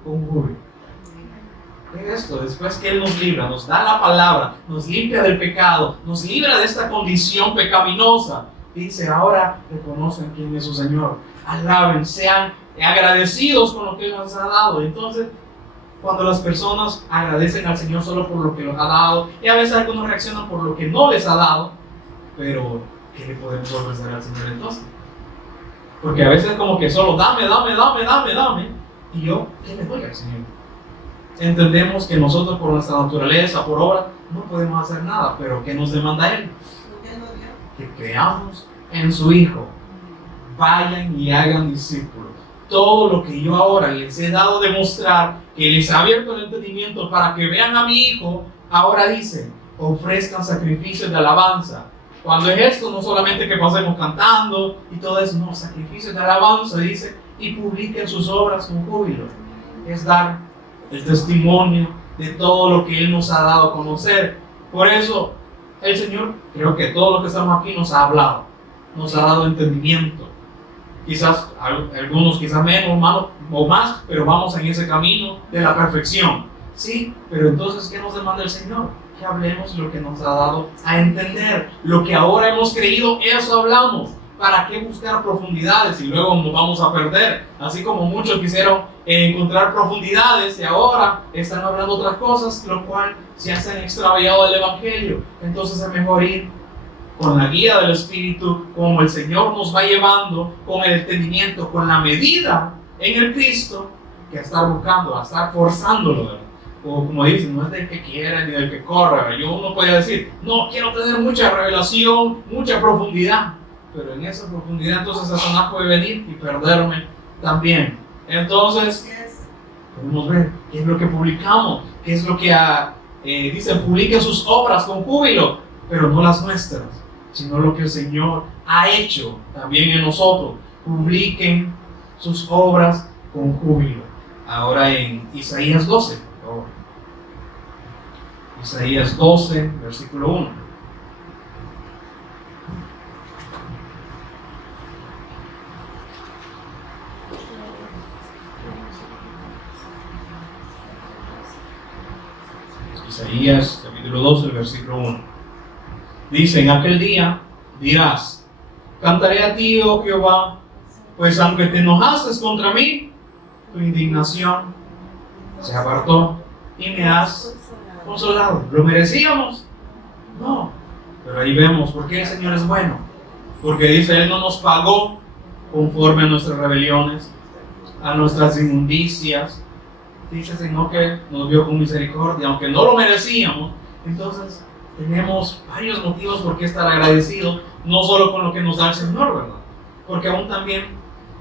con júbilo. ¿Qué es esto? Después que Él nos libra, nos da la palabra, nos limpia del pecado, nos libra de esta condición pecaminosa. Dice, ahora reconocen quién es su Señor. Alaben, sean agradecidos con lo que Él nos ha dado. Entonces, cuando las personas agradecen al Señor solo por lo que nos ha dado, y a veces algunos reaccionan por lo que no les ha dado, pero ¿qué le podemos ofrecer al Señor entonces? Porque a veces como que solo dame, y yo, ¿qué le doy al Señor? Entendemos que nosotros por nuestra naturaleza, por obra, no podemos hacer nada, pero ¿qué nos demanda Él? Que creamos en su Hijo. Vayan y hagan discípulos. Todo lo que yo ahora les he dado de mostrar, que les ha abierto el entendimiento para que vean a mi Hijo, ahora dice, ofrezcan sacrificios de alabanza. Cuando es esto, no solamente que pasemos cantando y todo eso, no, sacrificios de alabanza, dice, y publiquen sus obras con júbilo. Es dar el testimonio de todo lo que Él nos ha dado a conocer. Por eso, el Señor, creo que todos los que estamos aquí nos ha hablado, nos ha dado entendimiento. Quizás algunos, quizás menos o más, pero vamos en ese camino de la perfección. Sí, pero entonces, ¿qué nos demanda el Señor? Que hablemos lo que nos ha dado a entender. Lo que ahora hemos creído, eso hablamos. ¿Para qué buscar profundidades y luego nos vamos a perder? Así como muchos quisieron encontrar profundidades y ahora están hablando otras cosas, lo cual se han extraviado del Evangelio. Entonces es mejor ir con la guía del Espíritu, como el Señor nos va llevando, con el entendimiento, con la medida en el Cristo, que a estar buscando, a estar forzándolo, ¿verdad? O como dicen, no es del que quiera ni del que corre. Uno puede decir, no, quiero tener mucha revelación, mucha profundidad. Pero en esa profundidad entonces Satanás puede venir y perderme también. Entonces, podemos ver qué es lo que publicamos, qué es lo que dice, publiquen sus obras con júbilo, pero no las nuestras, sino lo que el Señor ha hecho también en nosotros. Publiquen sus obras con júbilo. ahora en Isaías 12, por favor. Isaías 12, versículo 1. Isaías capítulo 12, versículo 1. Dice: en aquel día dirás, cantaré a ti, oh Jehová, pues aunque te enojaste contra mí, tu indignación se apartó y me has consolado. ¿Lo merecíamos? No. Pero ahí vemos por qué el Señor es bueno. Porque dice, Él no nos pagó conforme a nuestras rebeliones, a nuestras inmundicias. Dice, sino que nos vio con misericordia, aunque no lo merecíamos. Entonces tenemos varios motivos por qué estar agradecidos, no solo con lo que nos da el Señor, ¿verdad? Porque aún también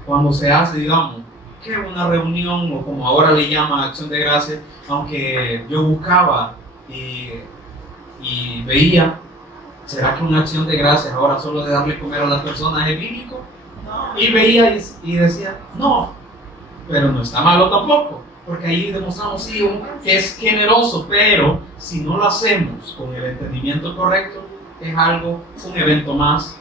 cuando se hace, digamos, que una reunión, o como ahora le llama acción de gracia, aunque yo buscaba y veía, ¿será que una acción de gracias ahora solo de darle comer a las personas es bíblico? Y veía y decía, no, pero no está malo tampoco. Porque ahí demostramos sí, que es generoso, pero si no lo hacemos con el entendimiento correcto, es algo, un evento más,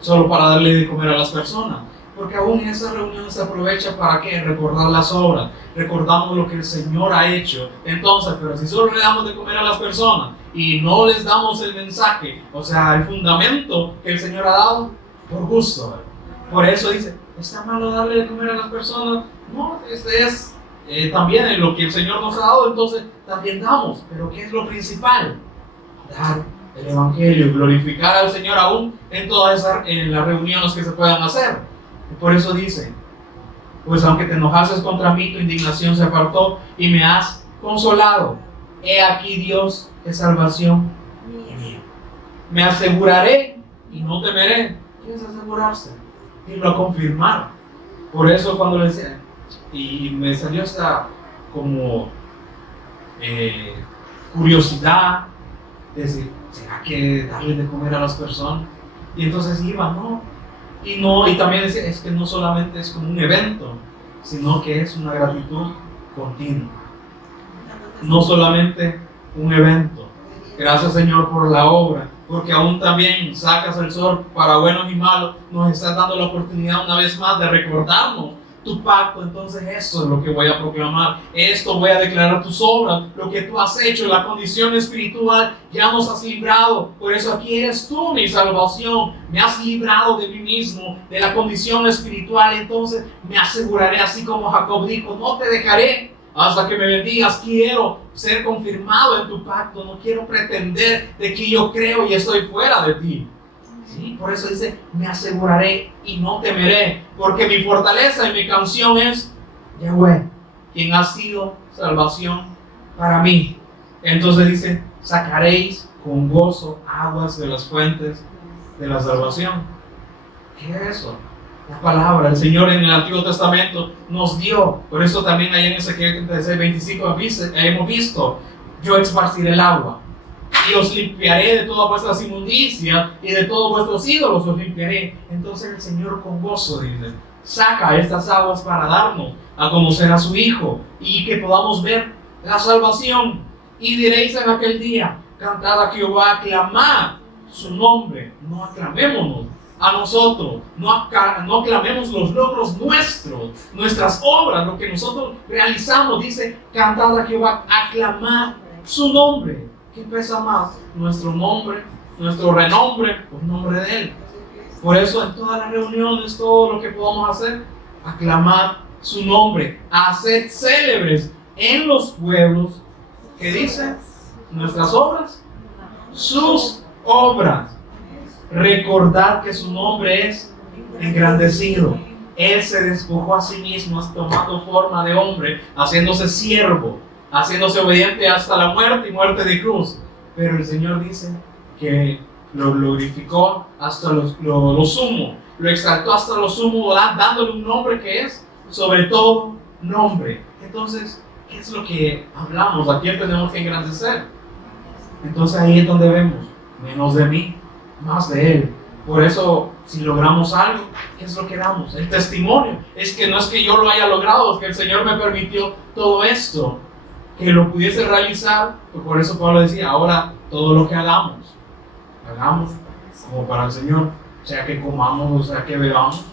solo para darle de comer a las personas. Porque aún en esa reunión se aprovecha para ¿qué? Recordar las obras, recordamos lo que el Señor ha hecho. Entonces, pero si solo le damos de comer a las personas y no les damos el mensaje, o sea, el fundamento que el Señor ha dado, por gusto, ¿verdad? Por eso dice, ¿está malo darle de comer a las personas? No, este es también en lo que el Señor nos ha dado, entonces también damos. Pero ¿qué es lo principal? Dar el Evangelio, glorificar al Señor aún en todas en las reuniones que se puedan hacer. Y por eso dice, pues aunque te enojases contra mí, tu indignación se apartó y me has consolado. He aquí Dios es salvación mía. Me aseguraré y no temeré. ¿Qué es asegurarse? Irlo a confirmar. Por eso cuando le decía, y me salió esta como curiosidad de decir, ¿será que darle de comer a las personas? Y entonces iba, ¿no? Y también decía, es que no solamente es como un evento, sino que es una gratitud continua. No solamente un evento. Gracias, Señor, por la obra, porque aún también sacas el sol para buenos y malos, nos estás dando la oportunidad una vez más de recordarnos tu pacto. Entonces eso es lo que voy a proclamar, esto voy a declarar tus obras, lo que tú has hecho, la condición espiritual, ya nos has librado, por eso aquí eres tú mi salvación, me has librado de mí mismo, de la condición espiritual. Entonces me aseguraré, así como Jacob dijo, no te dejaré hasta que me bendigas. Quiero ser confirmado en tu pacto, no quiero pretender de que yo creo y estoy fuera de ti. ¿Sí? Por eso dice, me aseguraré y no temeré, porque mi fortaleza y mi canción es Yahweh, quien ha sido salvación para mí. Entonces dice, sacaréis con gozo aguas de las fuentes de la salvación. ¿Qué es eso? La palabra, el Señor en el Antiguo Testamento nos dio. Por eso también ahí en Ezequiel 36:25 hemos visto, yo esparciré el agua y os limpiaré de todas vuestras inmundicias y de todos vuestros ídolos os limpiaré. Entonces el Señor con gozo dice, saca estas aguas para darnos a conocer a su Hijo y que podamos ver la salvación. Y diréis en aquel día, cantad a Jehová, aclamad su nombre, no aclamémonos a nosotros, no aclamemos los logros nuestros, nuestras obras, lo que nosotros realizamos. Dice, cantad a Jehová, aclamad su nombre. ¿Qué pesa más? Nuestro nombre, nuestro renombre, o el nombre de Él. Por eso en todas las reuniones, todo lo que podamos hacer, aclamar su nombre, hacer célebres en los pueblos, ¿qué dice? Nuestras obras, sus obras. Recordad que su nombre es engrandecido. Él se despojó a sí mismo, tomando forma de hombre, haciéndose siervo, haciéndose obediente hasta la muerte y muerte de cruz. Pero el Señor dice que lo glorificó hasta lo sumo, lo exaltó hasta lo sumo, dándole un nombre que es sobre todo nombre. Entonces, ¿qué es lo que hablamos? ¿A quién tenemos que engrandecer? Entonces ahí es donde vemos, menos de mí, más de Él. Por eso, si logramos algo, ¿qué es lo que damos? El testimonio. Es que no es que yo lo haya logrado, es que el Señor me permitió todo esto, que lo pudiese realizar. Pues por eso Pablo decía, ahora todo lo que hagamos como para el Señor. O sea que comamos, o sea que bebamos,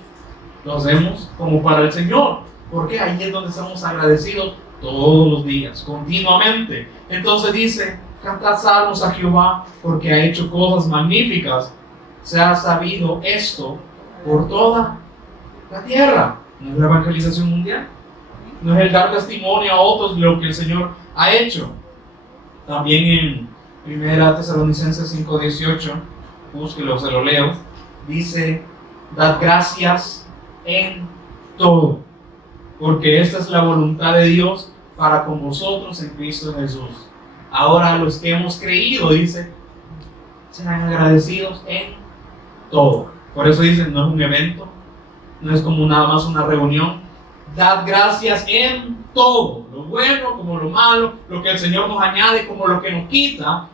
lo hacemos como para el Señor. Porque ahí es donde estamos agradecidos todos los días, continuamente. Entonces dice, cantad salmos a Jehová porque ha hecho cosas magníficas. Se ha sabido esto por toda la tierra. No es la evangelización mundial, no es el dar testimonio a otros de lo que el Señor ha hecho. También en 1 Tesalonicenses 5:18, búsquelo, se lo leo, dice, dad gracias en todo, porque esta es la voluntad de Dios para con vosotros en Cristo Jesús. Ahora los que hemos creído, dice, sean agradecidos en todo. Por eso dice, no es un evento, no es como nada más una reunión. Dad gracias en todo, lo bueno como lo malo, lo que el Señor nos añade como lo que nos quita,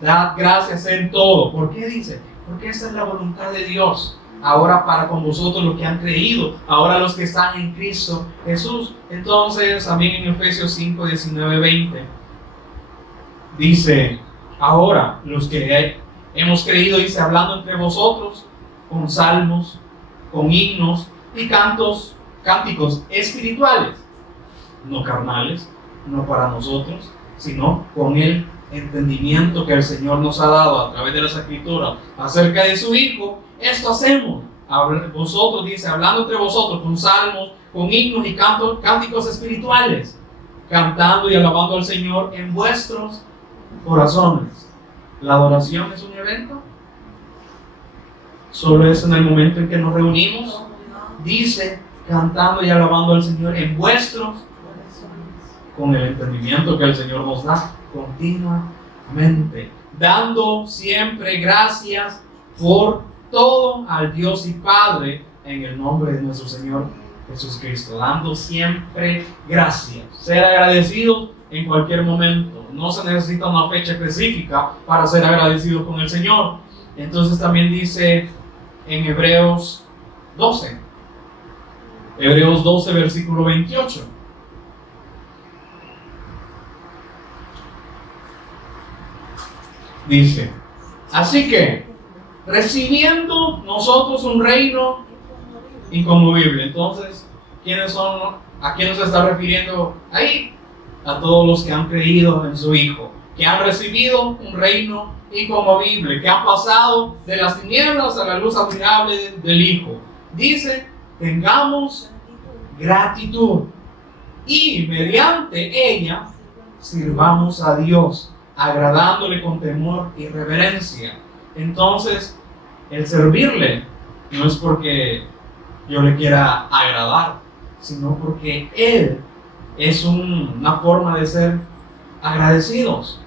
dad gracias en todo. ¿Por qué dice? Porque esta es la voluntad de Dios. Ahora para con vosotros los que han creído, ahora los que están en Cristo Jesús. Entonces también en Efesios 5, 19, 20 dice, ahora los que hemos creído, dice, hablando entre vosotros con salmos, con himnos y cánticos espirituales, no carnales, no para nosotros, sino con el entendimiento que el Señor nos ha dado a través de las Escrituras acerca de su Hijo. Esto hacemos, vosotros, dice, hablando entre vosotros con salmos, con himnos y cánticos espirituales, cantando y alabando al Señor en vuestros corazones. ¿La adoración es un evento? ¿Solo es en el momento en que nos reunimos? Dice, cantando y alabando al Señor en vuestros, con el entendimiento que el Señor nos da continuamente, dando siempre gracias por todo al Dios y Padre en el nombre de nuestro Señor Jesucristo, dando siempre gracias, ser agradecidos en cualquier momento. No se necesita una fecha específica para ser agradecidos con el Señor. Entonces también dice en Hebreos 12, versículo 28. Dice, así que, recibiendo nosotros un reino inconmovible. Entonces, ¿a quiénes se está refiriendo ahí? A todos los que han creído en su Hijo, que han recibido un reino inconmovible, que han pasado de las tinieblas a la luz admirable del Hijo. Dice, tengamos gratitud y mediante ella sirvamos a Dios, agradándole con temor y reverencia. Entonces, el servirle no es porque yo le quiera agradar, sino porque Él es una forma de ser agradecidos,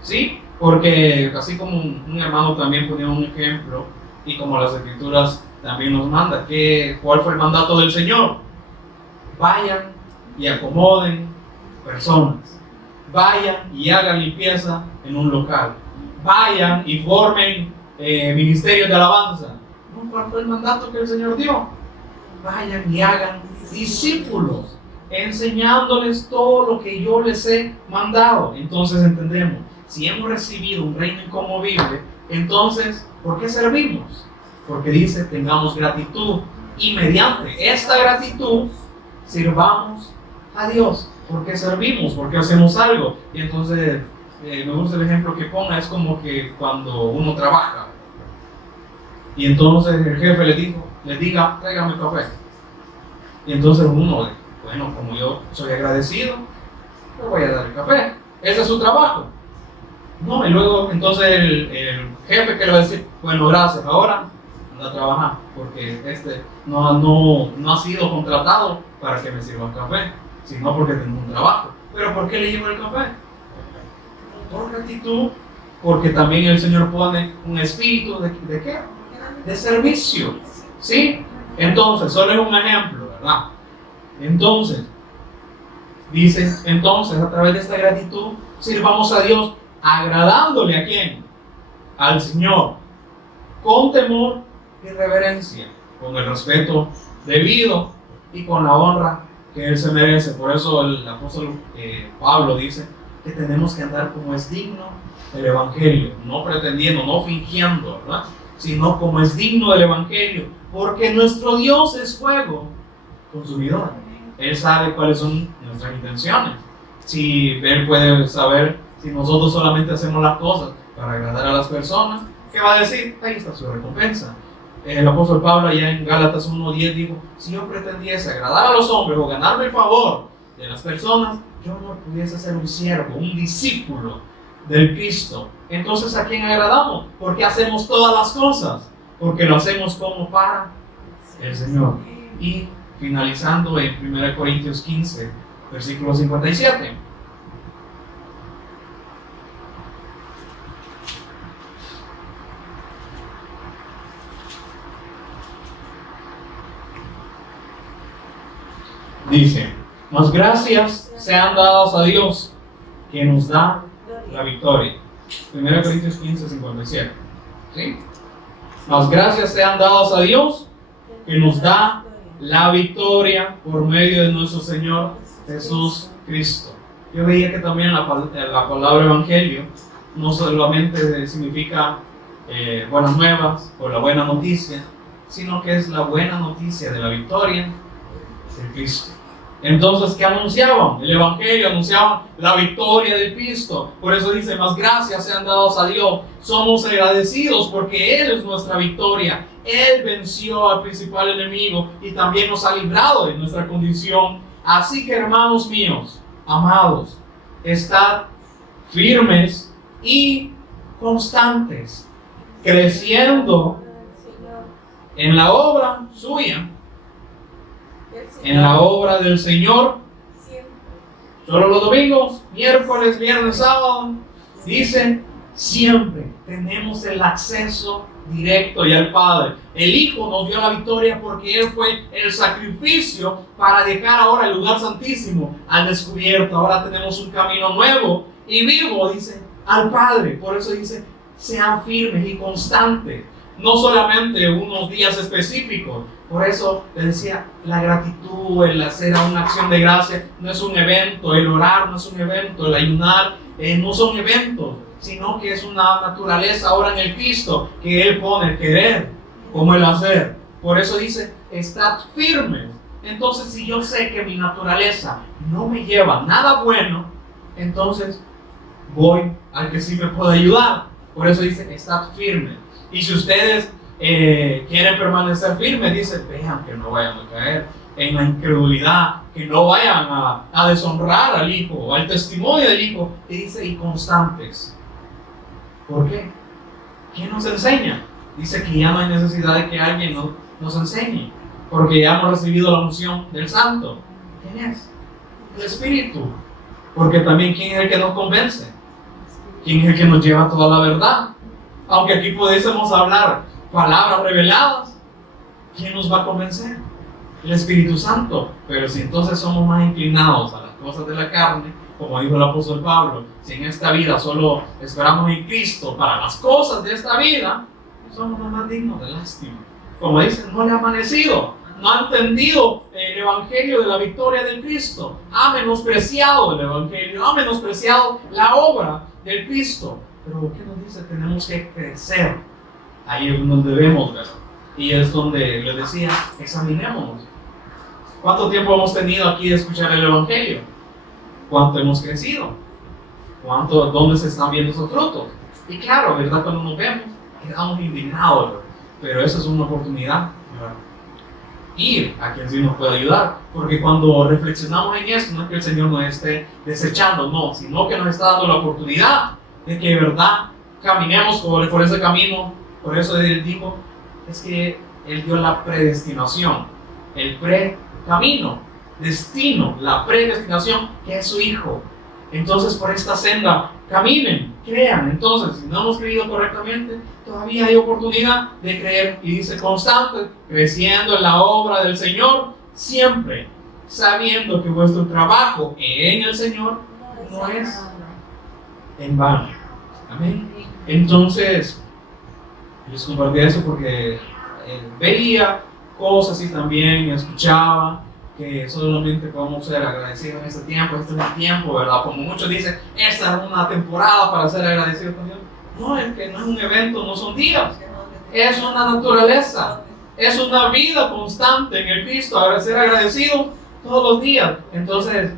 ¿sí? Porque así como un hermano también ponía un ejemplo, y como las Escrituras también nos manda, ¿cuál fue el mandato del Señor? Vayan y acomoden personas, vayan y hagan limpieza en un local, vayan y formen ministerios de alabanza. ¿No? ¿Cuál fue el mandato que el Señor dio? Vayan y hagan discípulos, enseñándoles todo lo que yo les he mandado. Entonces entendemos, si hemos recibido un reino inconmovible, entonces, ¿por qué servimos? Porque dice, tengamos gratitud y mediante esta gratitud sirvamos a Dios. ¿Por qué servimos? ¿Por qué hacemos algo? Y entonces, me gusta el ejemplo que ponga, es como que cuando uno trabaja y entonces el jefe le diga, tráigame café. Y entonces uno, bueno, como yo soy agradecido, le voy a dar el café. Ese es su trabajo. No, y luego entonces el jefe que le va a decir, bueno, gracias, ahora anda a trabajar, porque no ha sido contratado para que me sirva café, sino porque tengo un trabajo. ¿Pero por qué le llevo el café? Por gratitud, porque también el Señor pone un espíritu ¿de qué? De servicio, ¿sí? Entonces, solo es un ejemplo, ¿verdad? Entonces, dice, entonces a través de esta gratitud sirvamos a Dios, agradándole ¿a quién? Al Señor, con temor y reverencia, con el respeto debido y con la honra que Él se merece. Por eso el apóstol Pablo dice que tenemos que andar como es digno del Evangelio, no pretendiendo, no fingiendo, ¿verdad? Sino como es digno del Evangelio, porque nuestro Dios es fuego consumidor. Él sabe cuáles son nuestras intenciones. Si Él puede saber si nosotros solamente hacemos las cosas para agradar a las personas, ¿qué va a decir? Ahí está su recompensa. El apóstol Pablo allá en Gálatas 1:10 dijo, si yo pretendiese agradar a los hombres o ganarme el favor de las personas, yo no pudiese ser un siervo, un discípulo del Cristo. Entonces, ¿a quién agradamos? Porque hacemos todas las cosas, porque lo hacemos como para el Señor. Y finalizando en 1 Corintios 15, versículo 57. Dice, mas gracias sean dadas a Dios, que nos da la victoria. 1 Corintios 15, 57. ¿Sí? Mas gracias sean dadas a Dios, que nos da la victoria por medio de nuestro Señor Jesús Cristo. Yo veía que también la palabra evangelio no solamente significa buenas nuevas o la buena noticia, sino que es la buena noticia de la victoria de Cristo. Entonces, ¿qué anunciaban? El Evangelio anunciaba la victoria de Cristo. Por eso dice, más gracias sean dadas a Dios. Somos agradecidos porque Él es nuestra victoria. Él venció al principal enemigo y también nos ha librado de nuestra condición. Así que, hermanos míos, amados, estad firmes y constantes, creciendo en la obra suya, en la obra del Señor. Solo los domingos, miércoles, viernes, sábado. Dicen, siempre tenemos el acceso directo ya al Padre. El Hijo nos dio la victoria porque Él fue el sacrificio para dejar ahora el lugar santísimo al descubierto. Ahora tenemos un camino nuevo y vivo, dice, al Padre. Por eso dice, sean firmes y constantes. No solamente unos días específicos. Por eso les decía, la gratitud, el hacer una acción de gracia no es un evento, el orar no es un evento, el ayunar no son eventos, sino que es una naturaleza ahora en el Cristo que Él pone el querer como el hacer. Por eso dice, estad firmes. Entonces, si yo sé que mi naturaleza no me lleva nada bueno, entonces voy al que sí me puede ayudar. Por eso dice, estad firmes. Y si ustedes quieren permanecer firmes, dice, vean que no vayan a caer en la incredulidad, que no vayan a deshonrar al Hijo o al testimonio del Hijo. Y dice, y constantes. ¿Por qué? ¿Quién nos enseña? Dice que ya no hay necesidad de que alguien nos enseñe, porque ya hemos recibido la unción del Santo. ¿Quién es? El Espíritu. Porque también, ¿quién es el que nos convence? ¿Quién es el que nos lleva toda la verdad? Aunque aquí pudiésemos hablar palabras reveladas, ¿quién nos va a convencer? El Espíritu Santo. Pero si entonces somos más inclinados a las cosas de la carne, como dijo el apóstol Pablo, si en esta vida solo esperamos en Cristo para las cosas de esta vida, somos los más dignos de lástima. Como dicen, no le ha amanecido, no ha entendido el Evangelio de la victoria de Cristo, ha menospreciado el Evangelio, ha menospreciado la obra del Cristo. Pero ¿qué nos dice? Tenemos que crecer. Ahí es donde debemos ver. Y es donde les decía, examinémonos. ¿Cuánto tiempo hemos tenido aquí de escuchar el Evangelio? ¿Cuánto hemos crecido? ¿Dónde se están viendo esos frutos? Y claro, ¿verdad? Cuando nos vemos, quedamos indignados, ¿verdad? Pero esa es una oportunidad, ¿verdad? Ir a quien sí nos puede ayudar. Porque cuando reflexionamos en esto, no es que el Señor nos esté desechando, no, sino que nos está dando la oportunidad de que de verdad caminemos por ese camino. Por eso Él dijo, es que Él dio la predestinación, el pre-camino, destino, la predestinación, que es su Hijo. Entonces por esta senda caminen, crean. Entonces, si no hemos creído correctamente, todavía hay oportunidad de creer. Y dice, constante, creciendo en la obra del Señor, siempre sabiendo que vuestro trabajo en el Señor no es en vano. Amén. Entonces, Les compartía eso porque veía cosas y también escuchaba que solamente podemos ser agradecidos en este tiempo, este es el tiempo, ¿verdad? Como muchos dicen, esta es una temporada para ser agradecidos con Dios. No, es que no es un evento, no son días, es una naturaleza, es una vida constante en el Cristo, ser agradecido todos los días. Entonces,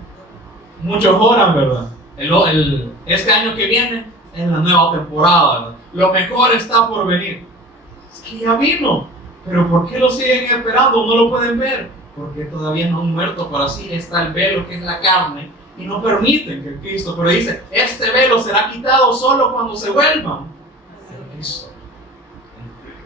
muchos oran, ¿verdad? Este año que viene es la nueva temporada, ¿verdad? Lo mejor está por venir. Es que ya vino, pero ¿por qué lo siguen esperando? No lo pueden ver, porque todavía no han muerto. Para sí está el velo que es la carne y no permiten que el Cristo, pero dice, este velo será quitado solo cuando se vuelvan al Cristo.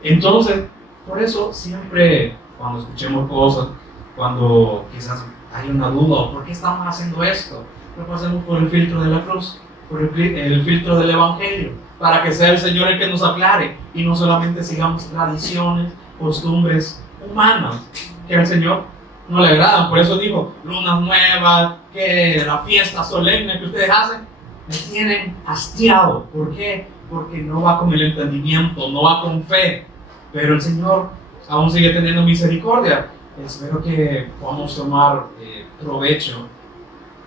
Entonces, por eso siempre cuando escuchemos cosas, cuando quizás hay una duda, ¿por qué estamos haciendo esto? Lo pasemos por el filtro de la cruz, por el filtro del Evangelio, para que sea el Señor el que nos aclare y no solamente sigamos tradiciones, costumbres humanas que al Señor no le agradan. Por eso digo, lunas nuevas, que la fiesta solemne que ustedes hacen, me tienen hastiado. ¿Por qué? Porque no va con el entendimiento, no va con fe. Pero el Señor aún sigue teniendo misericordia. Espero que podamos tomar provecho,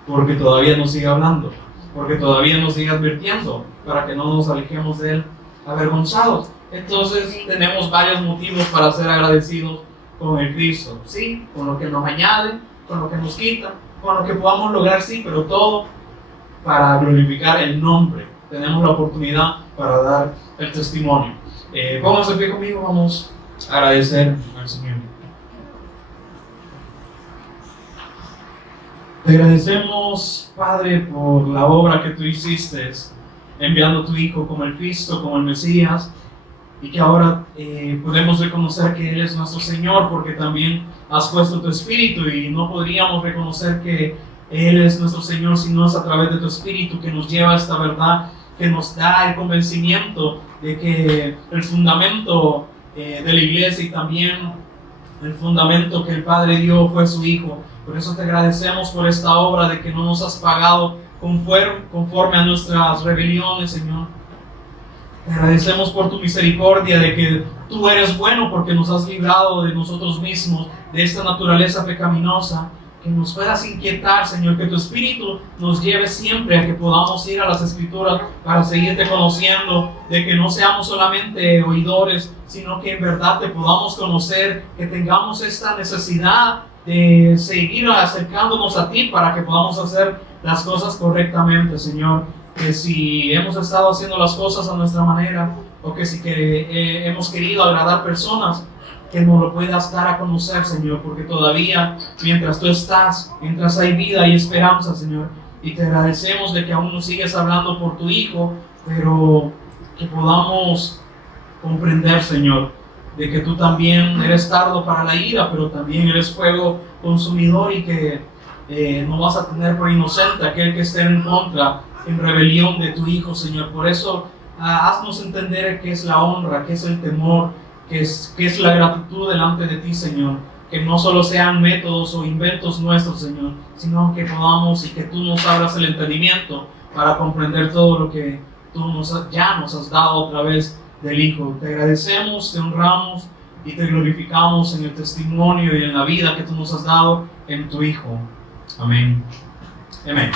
porque todavía nos sigue hablando, porque todavía nos sigue advirtiendo, para que no nos alejemos de Él avergonzados. Entonces tenemos varios motivos para ser agradecidos con el Cristo, sí, con lo que nos añade, con lo que nos quita, con lo que podamos lograr, sí, pero todo para glorificar el nombre. Tenemos la oportunidad para dar el testimonio. Pónganse de pie conmigo, vamos a agradecer al Señor. Te agradecemos, Padre, por la obra que tú hiciste, enviando a tu Hijo como el Cristo, como el Mesías, y que ahora podemos reconocer que Él es nuestro Señor, porque también has puesto tu Espíritu, y no podríamos reconocer que Él es nuestro Señor si no es a través de tu Espíritu que nos lleva a esta verdad, que nos da el convencimiento de que el fundamento de la iglesia y también el fundamento que el Padre dio fue su Hijo. Por eso te agradecemos por esta obra de que no nos has pagado conforme a nuestras rebeliones, Señor. Te agradecemos por tu misericordia de que tú eres bueno porque nos has librado de nosotros mismos, de esta naturaleza pecaminosa. Que nos puedas inquietar, Señor, que tu Espíritu nos lleve siempre a que podamos ir a las Escrituras para seguirte conociendo, de que no seamos solamente oidores, sino que en verdad te podamos conocer, que tengamos esta necesidad de seguir acercándonos a ti para que podamos hacer las cosas correctamente, Señor. Que si hemos estado haciendo las cosas a nuestra manera, o que si hemos querido agradar personas, que nos lo puedas dar a conocer, Señor, porque todavía, mientras tú estás, mientras hay vida y esperanza, Señor, y te agradecemos de que aún nos sigues hablando por tu Hijo, pero que podamos comprender, Señor, de que tú también eres tardo para la ira, pero también eres fuego consumidor, y que no vas a tener por inocente aquel que esté en contra, en rebelión de tu Hijo, Señor. Por eso, haznos entender qué es la honra, qué es el temor, que es la gratitud delante de ti, Señor. Que no solo sean métodos o inventos nuestros, Señor, sino que podamos y que tú nos abras el entendimiento para comprender todo lo que tú ya nos has dado a través del Hijo. Te agradecemos, te honramos y te glorificamos en el testimonio y en la vida que tú nos has dado en tu Hijo. Amén. Amén.